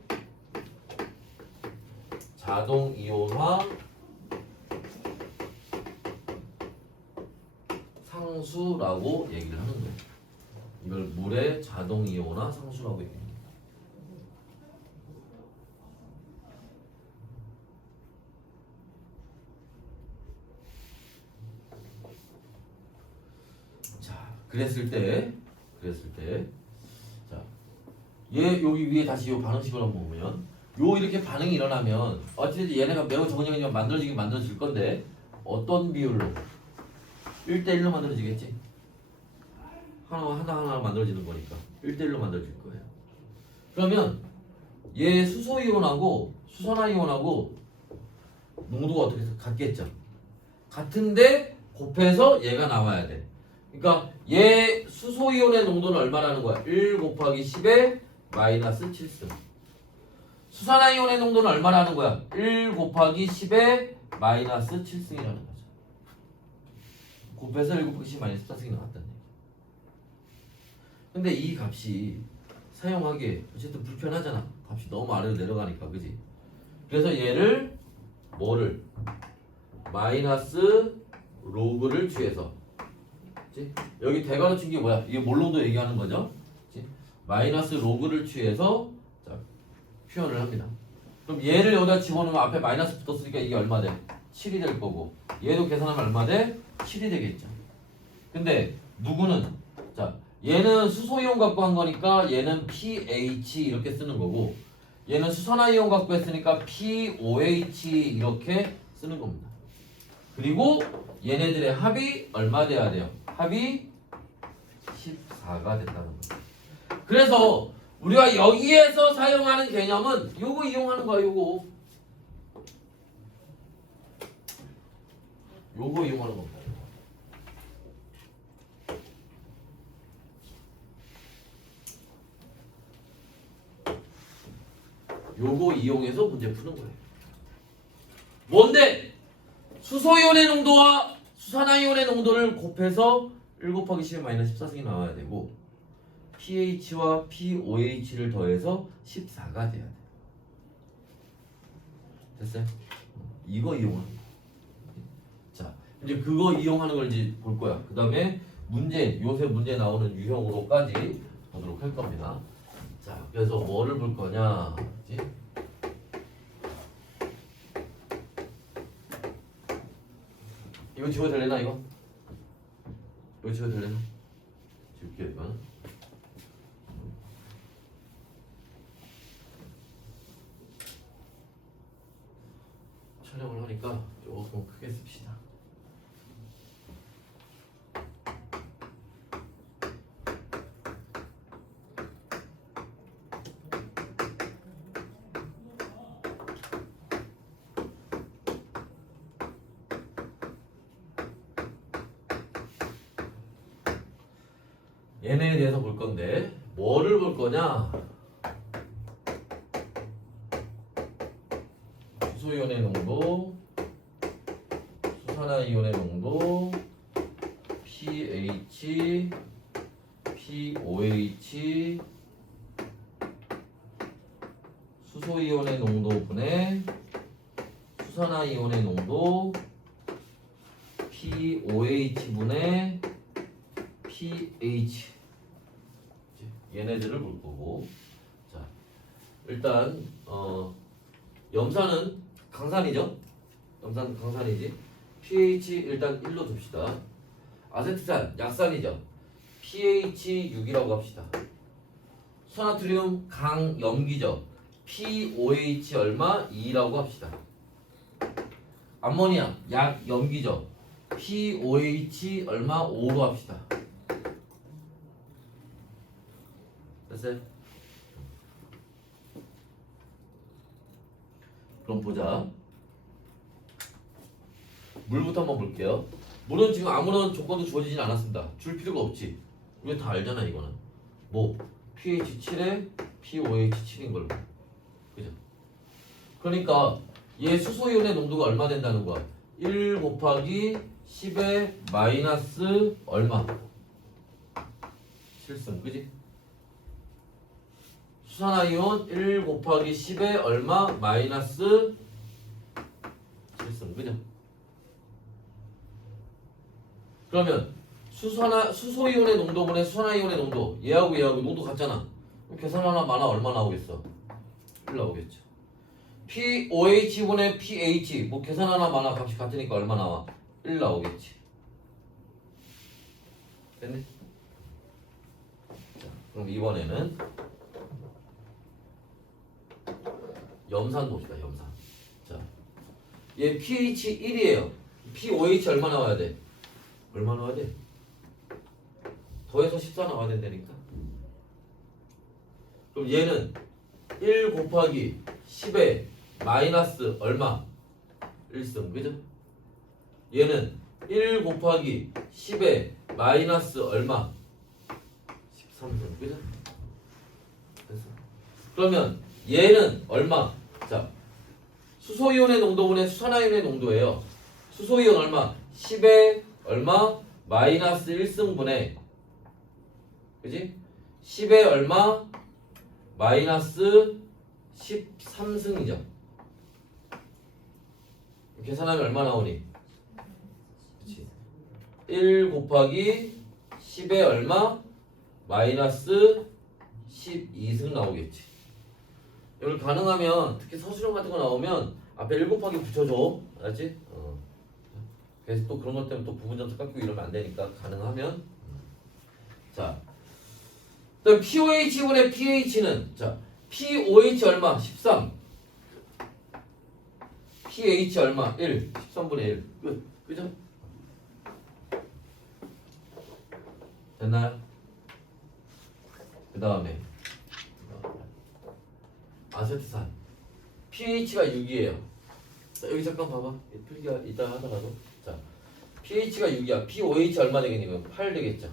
자동 이온화 상수라고 얘기를 하는 거예요. 이걸 물의 자동 이온화 상수라고 얘기해요. 자, 그랬을 때, 자, 얘 여기 위에 다시 요 반응식을 한번 보면, 요 이렇게 반응이 일어나면 어쨌든 얘네가 매우 적은 양이지만 만들어질 건데 어떤 비율로? 1대1로 만들어지겠지? 하나 만들어지는 거니까 1대1로 만들어질 거예요. 그러면 얘 수소이온하고 수산화이온하고 농도가 어떻게 같겠죠? 같은데 곱해서 얘가 나와야 돼. 그러니까 얘 수소이온의 농도는 얼마라는 거야? 1 곱하기 10의 마이너스 7승. 수산화이온의 농도는 얼마라는 거야? 1 곱하기 10의 마이너스 7승이라는 거죠. 곱해서 1 곱하기 10 마이너스 14승이 나왔다는 얘기. 근데 이 값이 사용하기에 어쨌든 불편하잖아. 값이 너무 아래로 내려가니까, 그지? 그래서 얘를 뭐를? 마이너스 로그를 취해서, 그치? 여기 대괄호 친 게 뭐야? 이게 몰롱도 얘기하는 거죠? 그치? 마이너스 로그를 취해서 자, 표현을 합니다. 그럼 얘를 여기다 집어넣으면 앞에 마이너스 붙었으니까 이게 얼마 돼? 7이 될 거고, 얘도 계산하면 얼마 돼? 7이 되겠죠. 근데 누구는 자, 얘는 수소이온 갖고 한 거니까 얘는 pH 이렇게 쓰는 거고, 얘는 수산화이온 갖고 했으니까 POH 이렇게 쓰는 겁니다. 그리고 얘네들의 합이 얼마 돼야 돼요? 합이 14가 된다는 거예요. 그래서 우리가 여기에서 사용하는 개념은 요거 이용하는 거야. 요거 이용하는 겁니다. 요거 이용해서 문제 푸는 거예요. 뭔데? 수소이온의 농도와 수산화이온의 농도를 곱해서 1 곱하기 10의 마이너스 14승이 나와야 되고, pH와 POH를 더해서 14가 돼야 돼. 됐어요? 이거 이용하는 거야. 자, 이제 그거 이용하는 걸 이제 볼 거야. 그 다음에 문제, 요새 문제 나오는 유형으로까지 보도록 할 겁니다. 자, 그래서 뭐를 볼 거냐? 그치? 이거 지워도 되려나, 이거? 이거 지워도 되려나? 지울게요, 이거는. 촬영을 하니까 조금 크게 씁시다. 얘네에 대해서 볼 건데 뭐를 볼 거냐? 수소이온의 농도, 수산화이온의 농도, pH, pOH, 수소이온의 농도분의 수산화이온의 농도, pOH분의 pH. 얘네들을 볼 거고. 자, 일단 염산은 강산이죠? 염산 강산이지. pH 일단 1로 둡시다. 아세트산 약산이죠? pH 6이라고 합시다. 수나트륨 강염기죠? pOH 얼마? 2라고 합시다. 암모니아 약염기죠? pOH 얼마? 5로 합시다. 됐어요? 그럼 보자. 물부터 한번 볼게요. 물은 지금 아무런 조건도 주어지진 않았습니다. 줄 필요가 없지. 우리 다 알잖아 이거는. 뭐 pH 7에 pOH 7인 걸로. 그죠? 그러니까 얘 수소이온의 농도가 얼마 된다는 거야? 1 곱하기 10의 마이너스 얼마? 7승. 그지? 수산화이온 1 곱하기 10의 얼마? 마이너스 7승. 그죠? 그러면 수소이온의 농도분의 수산화이온의 농도 얘하고 얘하고 농도 같잖아. 그럼 계산 하나 많아 얼마 나오겠어? 1 나오겠죠. pOH분의 pH 뭐 계산 하나 많아 값이 같으니까 얼마 나와? 1 나오겠지. 됐네? 자, 그럼 이번에는 염산 봅시다. 염산. 자, 얘 pH 1이에요. pOH 얼마 나와야 돼? 얼마 나와야 돼? 더해서 14 나와야 된다니까. 그럼 얘는 1 곱하기 10에 마이너스 얼마? 1승. 그죠? 얘는 1 곱하기 10에 마이너스 얼마? 13승. 그죠? 됐어. 그러면 얘는 얼마? 자, 수소이온의 농도분의 수산화이온의 농도예요. 수소이온 얼마? 10에 얼마? 마이너스 1승분의 그지? 10에 얼마? 마이너스 13승이죠. 계산하면 얼마 나오니? 그치? 1 곱하기 10에 얼마? 마이너스 12승 나오겠지. 이걸 가능하면 특히 서술형 같은 거 나오면 앞에 1 곱하기 붙여줘. 알았지? 그래서 또 그런 것 때문에 또 부분점수 깎이고 이러면 안 되니까 가능하면. 자, 그다음 pOH분의 pH는 자 pOH 얼마? 13. pH 얼마? 1. 13분의 1. 끝. 그죠? 됐나요? 그 다음에 아세트산 pH가 6이에요. 자, 여기 잠깐 봐봐. 필기가 이따 하더라도. 자, pH가 6이야. pOH 얼마 되겠니? 그럼 8 되겠죠.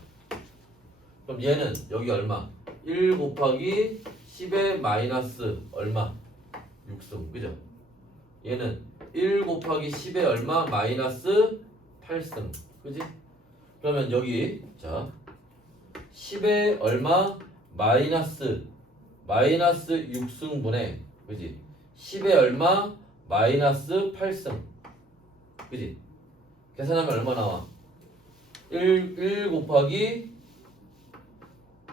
그럼 얘는 여기 얼마? 1 곱하기 10의 마이너스 얼마? 6승. 그죠? 얘는 1 곱하기 10의 얼마? 마이너스 8승. 그지? 그러면 여기 자 10의 얼마? 마이너스 6승분의 그지? 10의 얼마? 마이너스 8승. 그지? 계산하면 얼마 나와? 1 곱하기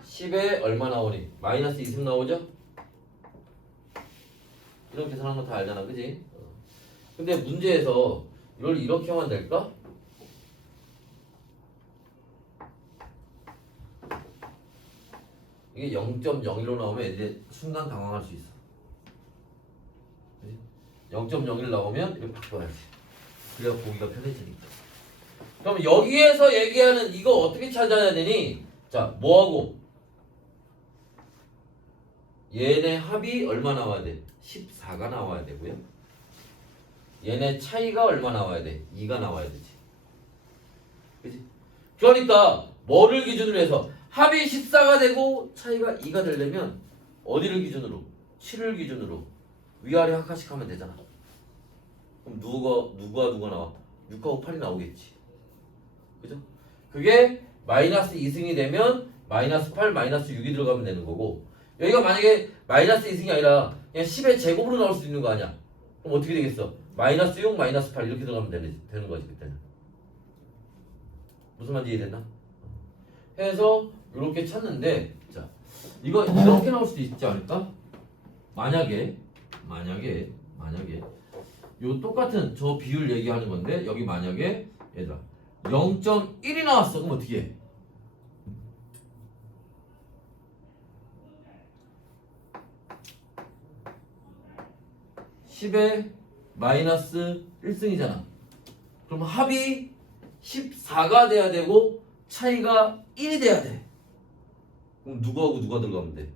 10에 얼마 나오니? 마이너스 2승 나오죠? 이런 계산하는 거 다 알잖아. 그지? 근데 문제에서 이걸 이렇게 하면 될까? 이게 0.01로 나오면 이제 순간 당황할 수 있어. 0.01 나오면 이렇게 바꿔야지. 그래야 보기가 편해지니까. 그럼 여기에서 얘기하는 이거 어떻게 찾아야 되니? 자, 뭐하고? 얘네 합이 얼마 나와야 돼? 14가 나와야 되고요. 얘네 차이가 얼마 나와야 돼? 2가 나와야 되지. 그치? 그러니까 뭐를 기준으로 해서 합이 14가 되고 차이가 2가 되려면 어디를 기준으로? 7을 기준으로 위아래 한 칸씩 하면 되잖아. 그럼 누가 나와? 6하고 8이 나오겠지. 그죠? 그게 마이너스 2승이 되면 마이너스 8, 마이너스 6이 들어가면 되는 거고, 여기가 만약에 마이너스 2승이 아니라 그냥 10의 제곱으로 나올 수 있는 거 아니야? 그럼 어떻게 되겠어? 마이너스 6, 마이너스 8 이렇게 들어가면 되는 거지 그때는. 무슨 말인지 이해됐나? 해서 이렇게 찾는데, 자 이거 이렇게 나올 수도 있지 않을까? 만약에 요 똑같은 저 비율 얘기하는 건데, 여기 만약에 얘들아 0.1이 나왔어. 그럼 어떻게 해? (10의) 마이너스 1승이잖아. 그럼 합이 14가 돼야 되고 차이가 1이 돼야 돼. 그럼 누구하고 누가 들어가면 돼?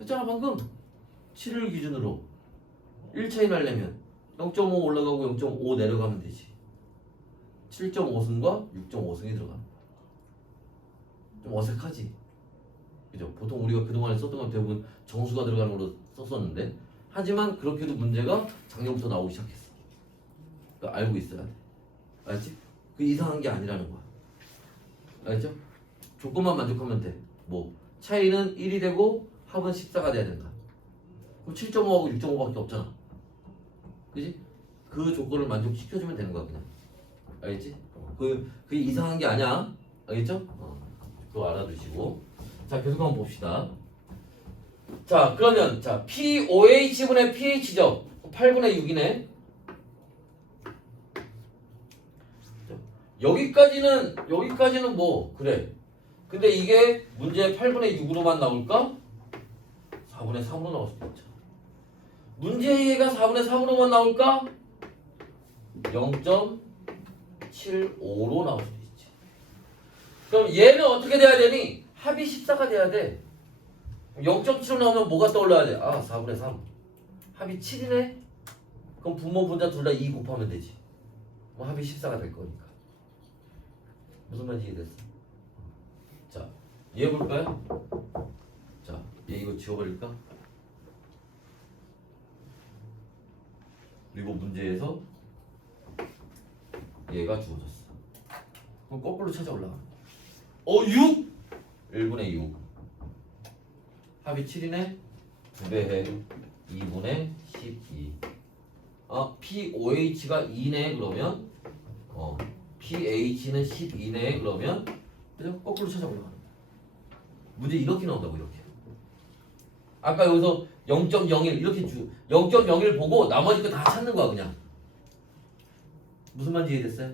했잖아 방금. 7을 기준으로 1 차이 나려면 0.5 올라가고 0.5 내려가면 되지. 7.5승과 6.5승이 들어가는 거야. 좀 어색하지? 그죠? 보통 우리가 그동안에 썼던 건 대부분 정수가 들어가는 걸로 썼었는데, 하지만 그렇게도 문제가 작년부터 나오기 시작했어. 그러니까 알고 있어야 돼. 알지? 그 이상한 게 아니라는 거야. 알죠? 조건만 만족하면 돼. 뭐 차이는 1이 되고 합은 14가 돼야 된다. 그럼 7.5하고 6.5밖에 없잖아. 그지? 그 조건을 만족시켜주면 되는 거야 그냥. 알겠지? 그게 이상한 게 아니야. 알겠죠? 그거 알아두시고. 자 계속 한번 봅시다. 자 그러면 자 POH분의 pH죠. 8분의 6이네. 여기까지는 뭐 그래. 근데 이게 문제 8분의 6으로만 나올까? 4분의 3으로 나올 수도 있죠. 문제가 4분의 3으로만 나올까? 0.75로 나올 수도 있지. 그럼 얘는 어떻게 돼야 되니? 합이 14가 돼야 돼. 0.7로 나오면 뭐가 떠올라야 돼? 4분의 3. 합이 7이네? 그럼 분모 분자 둘 다 2 곱하면 되지. 그럼 합이 14가 될 거니까. 무슨 말인지 이해됐어? 자, 얘 볼까요? 자, 얘 이거 지워버릴까? 그리고 문제에서 얘가 주어졌어. 그럼 거꾸로 찾아 올라가. 6! 1분의 6. 합이 7이네? 2배 해. 2분의 12. POH가 2네 그러면 pH는 12네 그러면 그죠? 거꾸로 찾아 올라가는 거야. 문제 이렇게 나온다고 이렇게. 아까 여기서 0.01 이렇게 0.01 보고 나머지 거 다 찾는 거야 그냥. 무슨 말인지 이해됐어요?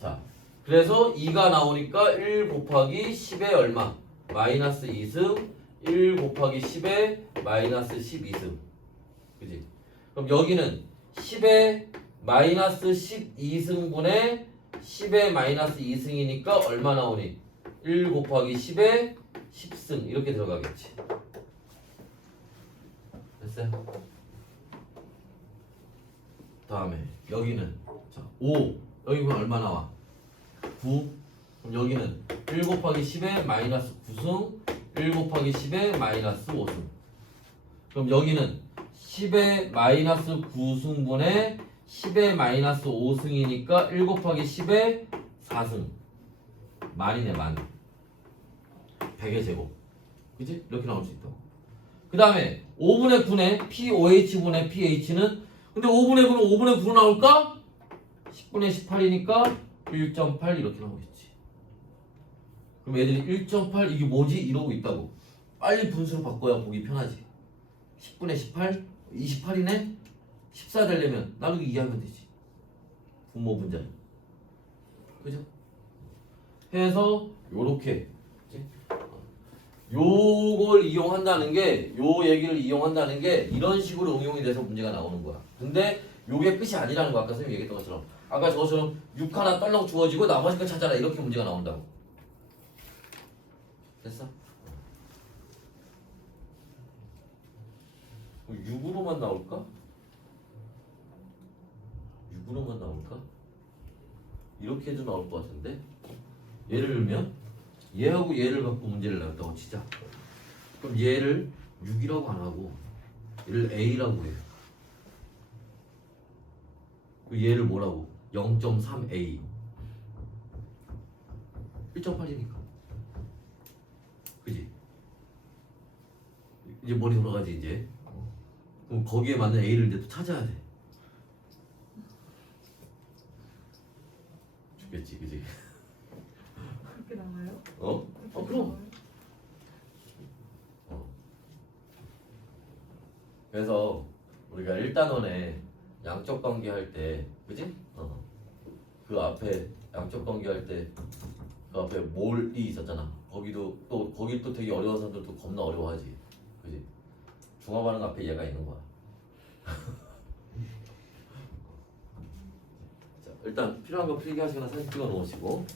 자, 그래서 2가 나오니까 1 곱하기 10의 얼마? 마이너스 2승. 1 곱하기 10의 마이너스 12승. 그지? 그럼 여기는 10의 마이너스 12승분의 10의 마이너스 2승이니까 얼마 나오니? 1 곱하기 10의 10승 이렇게 들어가겠지. 됐어요? 다음에 여기는 자, 5. 여기 보면 얼마 나와? 9. 그럼 여기는 1 곱하기 10의 마이너스 9승 1 곱하기 10의 마이너스 5승. 그럼 여기는 10의 마이너스 9승분의 10의 마이너스 5승이니까 1 곱하기 10의 4승. 만이네 만. 100의 제곱. 그치? 이렇게 나올 수 있다고. 그 다음에 5분의 9네 POH분의 pH는 근데 5분의 9는 5분의 9로 나올까? 10분의 18이니까 1.8 이렇게 나오겠지. 그럼 애들이 1.8 이게 뭐지? 이러고 있다고. 빨리 분수로 바꿔야 보기 편하지. 10분의 18? 28이네? 14 되려면 나누기 2 하면 되지. 분모 분자. 그죠? 해서 요렇게 요걸 이용한다는 게, 요 얘기를 이용한다는 게 이런 식으로 응용이 돼서 문제가 나오는 거야. 근데 요게 끝이 아니라는 거. 아까 선생님이 얘기했던 것처럼 아까 저것처럼 6 하나 떨렁 주어지고 나머지 거 찾아라 이렇게 문제가 나온다고. 됐어? 6으로만 나올까? 6으로만 나올까? 이렇게 해도 나올 것 같은데. 예를 들면 얘하고 얘를 갖고 문제를 냈다고 치자. 그럼 얘를 6이라고 안 하고 얘를 A라고 해요. 그 얘를 뭐라고? 0.3A 1.8이니까 그지? 이제 머리 돌아가지 이제. 그럼 거기에 맞는 A를 이제 또 찾아야 돼. 죽겠지 그지? 그렇게 나와요? 그럼 그래서 우리가 1단원에 양적 관계 할 때 그지? 그 앞에 양적 관계 할 때 그 앞에 몰이 있었잖아. 거기 또 되게 어려운 사람들도 겁나 어려워하지. 그지? 중화반응 앞에 얘가 있는 거야. 자, 일단 필요한 거 필기 하시거나 사진 찍어 놓으시고.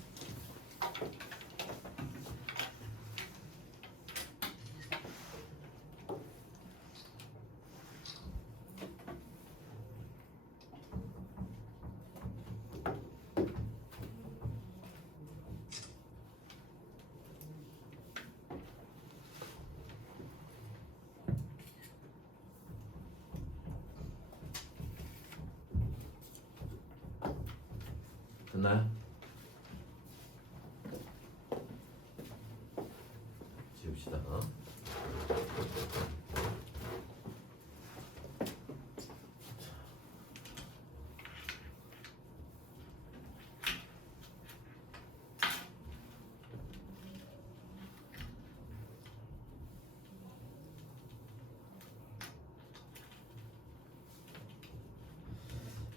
됐나요? 지웁시다.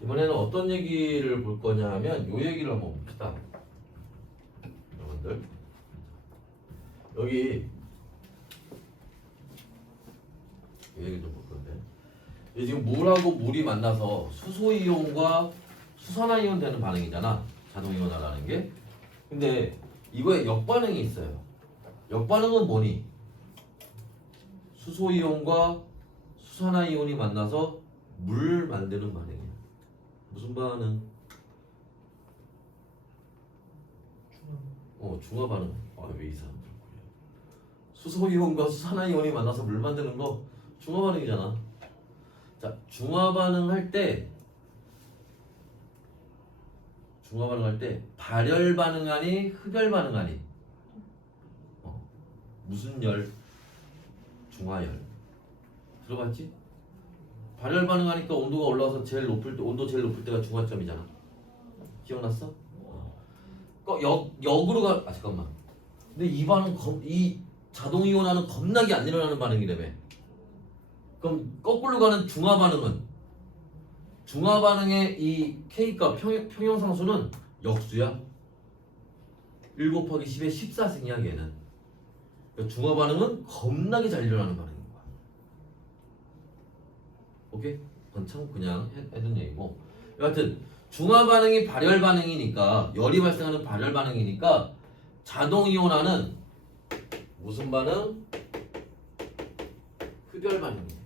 이번에는 어떤 얘기를 볼 거냐 하면 요 얘기를 한번 봅시다. 여러분들 여기 이 얘기 좀 볼 건데 이게 지금 물하고 물이 만나서 수소이온과 수산화이온 되는 반응이잖아. 자동이온화라는 게. 근데 이거에 역반응이 있어요. 역반응은 뭐니? 수소이온과 수산화이온이 만나서 물 만드는 반응이야. 무슨 반응? 중화 반응. 왜 이 사람들 그래? 수소이온과 수산화이온이 만나서 물 만드는 거 중화 반응이잖아. 자, 중화 반응할 때 발열 반응하니 흡열 반응하니? 무슨 열? 중화열. 들어봤지? 발열 반응하니까 온도가 올라와서 온도 제일 높을 때가 중화점이잖아. 기억났어? 역으로 잠깐만. 근데 이 반응 이 자동 이온화는 겁나게 안 일어나는 반응이라며. 그럼 거꾸로 가는 중화 반응의 이 K값 평형상수는 역수야. 1 곱하기 10의 14승이야 얘는. 그러니까 중화 반응은 겁나게 잘 일어나는 반응인 거야. 오케이? 그건 참 그냥 해둔 얘기고. 여하튼 중화 반응이 발열 반응이니까 열이 발생하는 발열 반응이니까 자동 이온화는 무슨 반응? 흡열 반응이에요.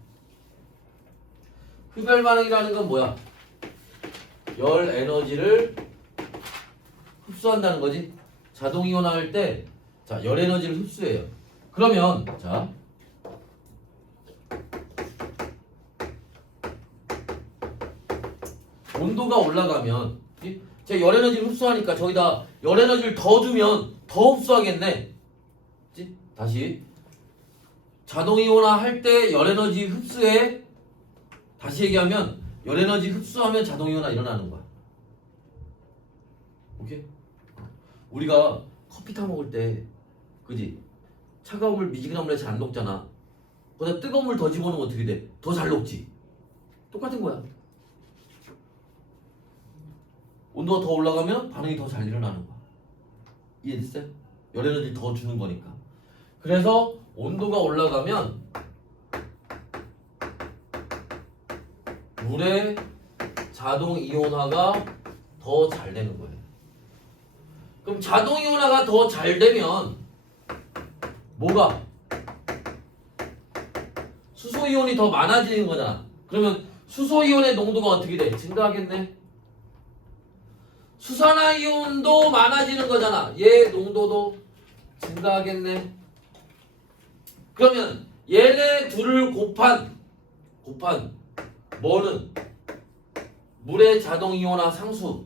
흡열 반응이라는 건 뭐야? 열 에너지를 흡수한다는 거지. 자동 이온화 할 때 자, 열 에너지를 흡수해요. 그러면 자 온도가 올라가면 제가 열 에너지를 흡수하니까 저기다 열 에너지를 더 주면 더 흡수하겠네. 그치? 다시 자동 이온화 할 때 열 에너지 흡수해. 다시 얘기하면 열 에너지 흡수하면 자동 이온화 일어나는 거야. 오케이? 우리가 커피 타 먹을 때 그지? 차가운 물 미지근한 물에 잘 안 녹잖아. 거기다 뜨거운 물 더 집어넣으면 어떻게 돼? 더 잘 녹지. 똑같은 거야. 온도가 더 올라가면 반응이 더 잘 일어나는 거야. 이해됐어요? 열 에너지 더 주는 거니까. 그래서 온도가 올라가면 물의 자동 이온화가 더 잘 되는 거예요. 그럼 자동 이온화가 더 잘 되면 뭐가? 수소 이온이 더 많아지는 거잖아. 그러면 수소 이온의 농도가 어떻게 돼? 증가하겠네. 수산화이온도 많아지는 거잖아. 얘 농도도 증가하겠네. 그러면 얘네 둘을 곱한 뭐는 물의 자동이온화 상수도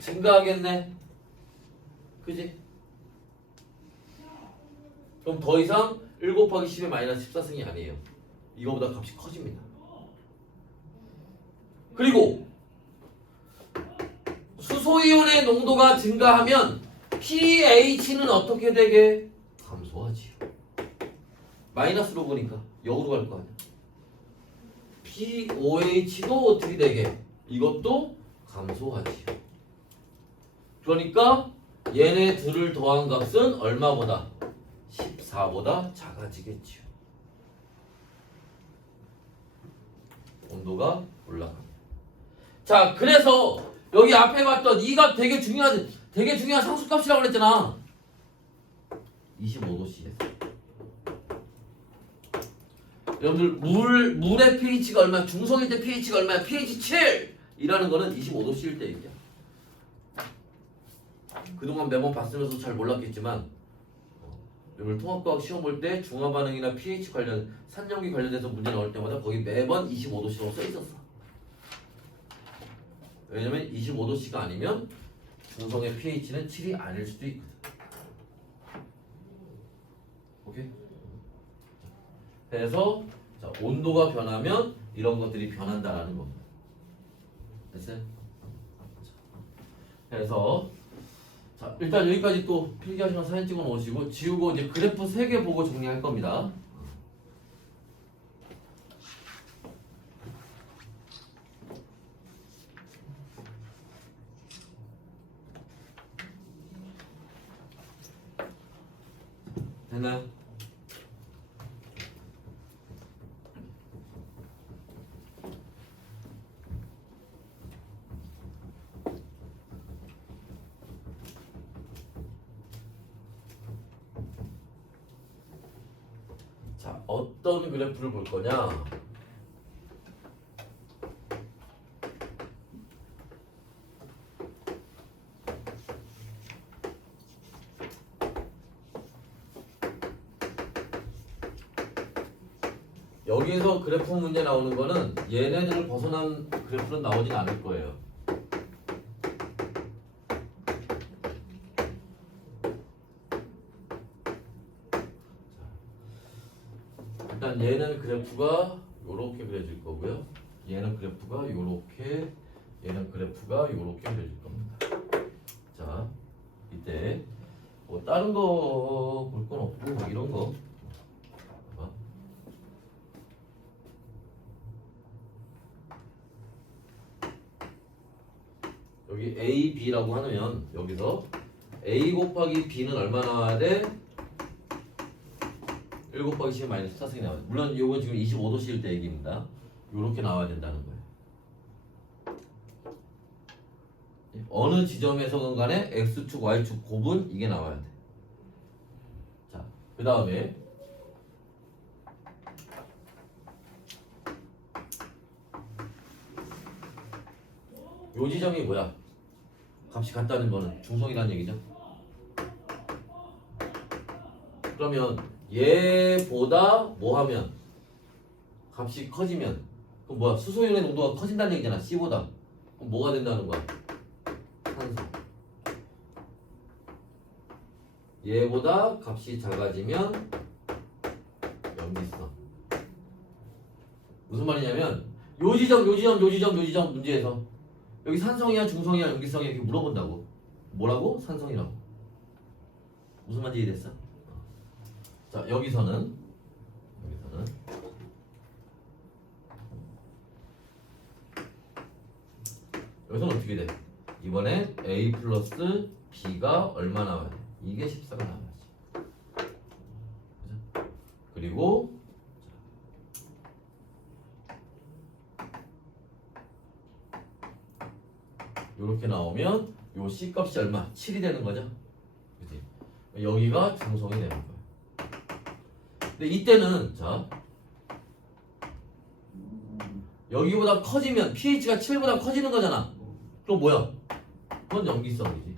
증가하겠네. 그지? 그럼 더 이상 1 곱하기 10의 마이너스 14승이 아니에요. 이거보다 값이 커집니다. 그리고 수소이온의 농도가 증가하면 pH는 어떻게 되게? 감소하지요. 마이너스로 보니까 역으로 갈 거 아니야. pOH도 어떻게 되게? 이것도 감소하지요. 그러니까 얘네 둘을 더한 값은 얼마보다? 14보다 작아지겠지요. 온도가 올라갑니다. 자, 그래서 여기 앞에 봤던 이 값 되게 중요한 상수값이라고 그랬잖아. 25도씨에서. 여러분들 물의 pH가 얼마야? 중성일 때 pH가 얼마야? pH 7이라는 거는 25도씨일 때 얘기야. 그동안 매번 봤으면서 잘 몰랐겠지만 여러분 통합과학 시험 볼 때 중화반응이나 pH 관련 산염기 관련해서 문제 나올 때마다 거기 매번 25도씨라고 써 있었어. 왜냐면 25도씨가 아니면 중성의 pH는 7이 아닐 수도 있거든. 오케이? 그래서 자, 온도가 변하면 이런 것들이 변한다라는 겁니다. 됐어요? 그래서 자, 일단 여기까지 또 필기하시면 사진 찍어 놓으시고 지우고 이제 그래프 3개 보고 정리할 겁니다. 됐나요? 자, 어떤 그래프를 볼 거냐? 여기서 그래프 문제 나오는 거는 얘네들을 벗어난 그래프는 나오진 않을 거예요. 일단 얘는 그래프가 요렇게 그려질 거고요. 얘는 그래프가 요렇게, 얘는 그래프가 요렇게 그려질 겁니다. 자, 이때 뭐 다른 거 볼 건 없고 뭐 이런 거. 봐봐. 여기 A, B라고 하면 여기서 A 곱하기 B는 얼마 나와야 돼? 1 곱하기 10 마이너스 4승이 나와요. 물론 이건 지금 25도씨일 때 얘기입니다. 요렇게 나와야 된다는 거예요. 어느 지점에서건 간에 X축, Y축 곱은 이게 나와야 돼. 자, 그 다음에 요 지점이 뭐야? 값이 같다는 거는 중성이라는 얘기죠. 그러면 얘보다 뭐 하면 값이 커지면 그럼 뭐야? 수소이온의 농도가 커진다는 얘기잖아. C보다. 그럼 뭐가 된다는 거야? 산소. 얘보다 값이 작아지면 염기성. 무슨 말이냐면 요 지점 문제에서 여기 산성이야 중성이야 염기성이야 이렇게 물어본다고. 뭐라고? 산성이라고. 무슨 말인지 이해됐어? 자, 여기서는 어떻게 돼? 이번에 A 플러스 B가 얼마 나와야 돼? 이게 14가 나와야지. 그죠? 그리고 이렇게 나오면 요 C 값이 얼마? 7이 되는 거죠? 그치? 여기가 중성이 되는 거야. 근데 이때는 자 여기보다 커지면 pH가 7보다 커지는 거잖아. 또 뭐야? 그건 염기성이지.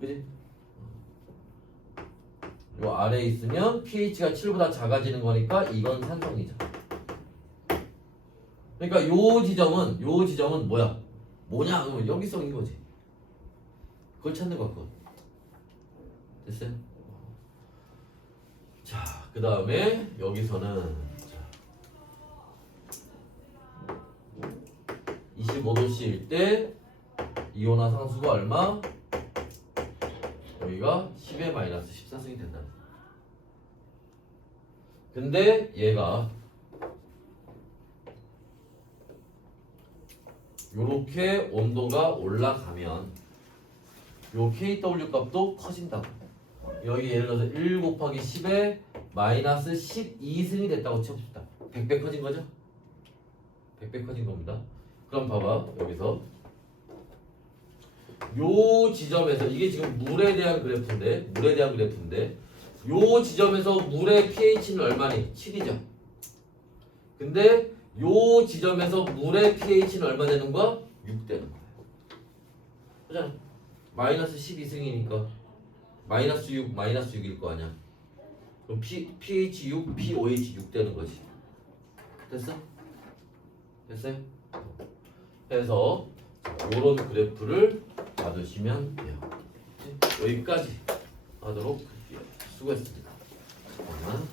그지? 요 아래에 있으면 pH가 7보다 작아지는 거니까 이건 산성이죠. 그러니까 요 지점은 뭐야? 뭐냐? 그러면 염기성인 거지. 그걸 찾는 거야, 그거. 됐어요? 자, 그 다음에 여기서는 25도씨일 때 이온화 상수가 얼마? 여기가 10의 마이너스 14승이 된다. 근데 얘가 요렇게 온도가 올라가면 요 KW 값도 커진다고. 여기 예를 들어서 1 곱하기 10에 마이너스 12승이 됐다고 쳐봅시다. 100배 커진 거죠? 100배 커진 겁니다. 그럼 봐봐. 여기서 요 지점에서 이게 지금 물에 대한 그래프인데 요 지점에서 물의 pH는 얼마니? 7이죠. 근데 요 지점에서 물의 pH는 얼마 되는 거야? 6 되는 거야. 그잖아. 마이너스 12승이니까 마이너스 6일 거 아니야. 그럼 pH 6, pOH 6 되는 거지. 됐어? 됐어요? 해서 요런 그래프를 받으시면 돼요. 여기까지 하도록 할게요. 수고했습니다. 잠깐만.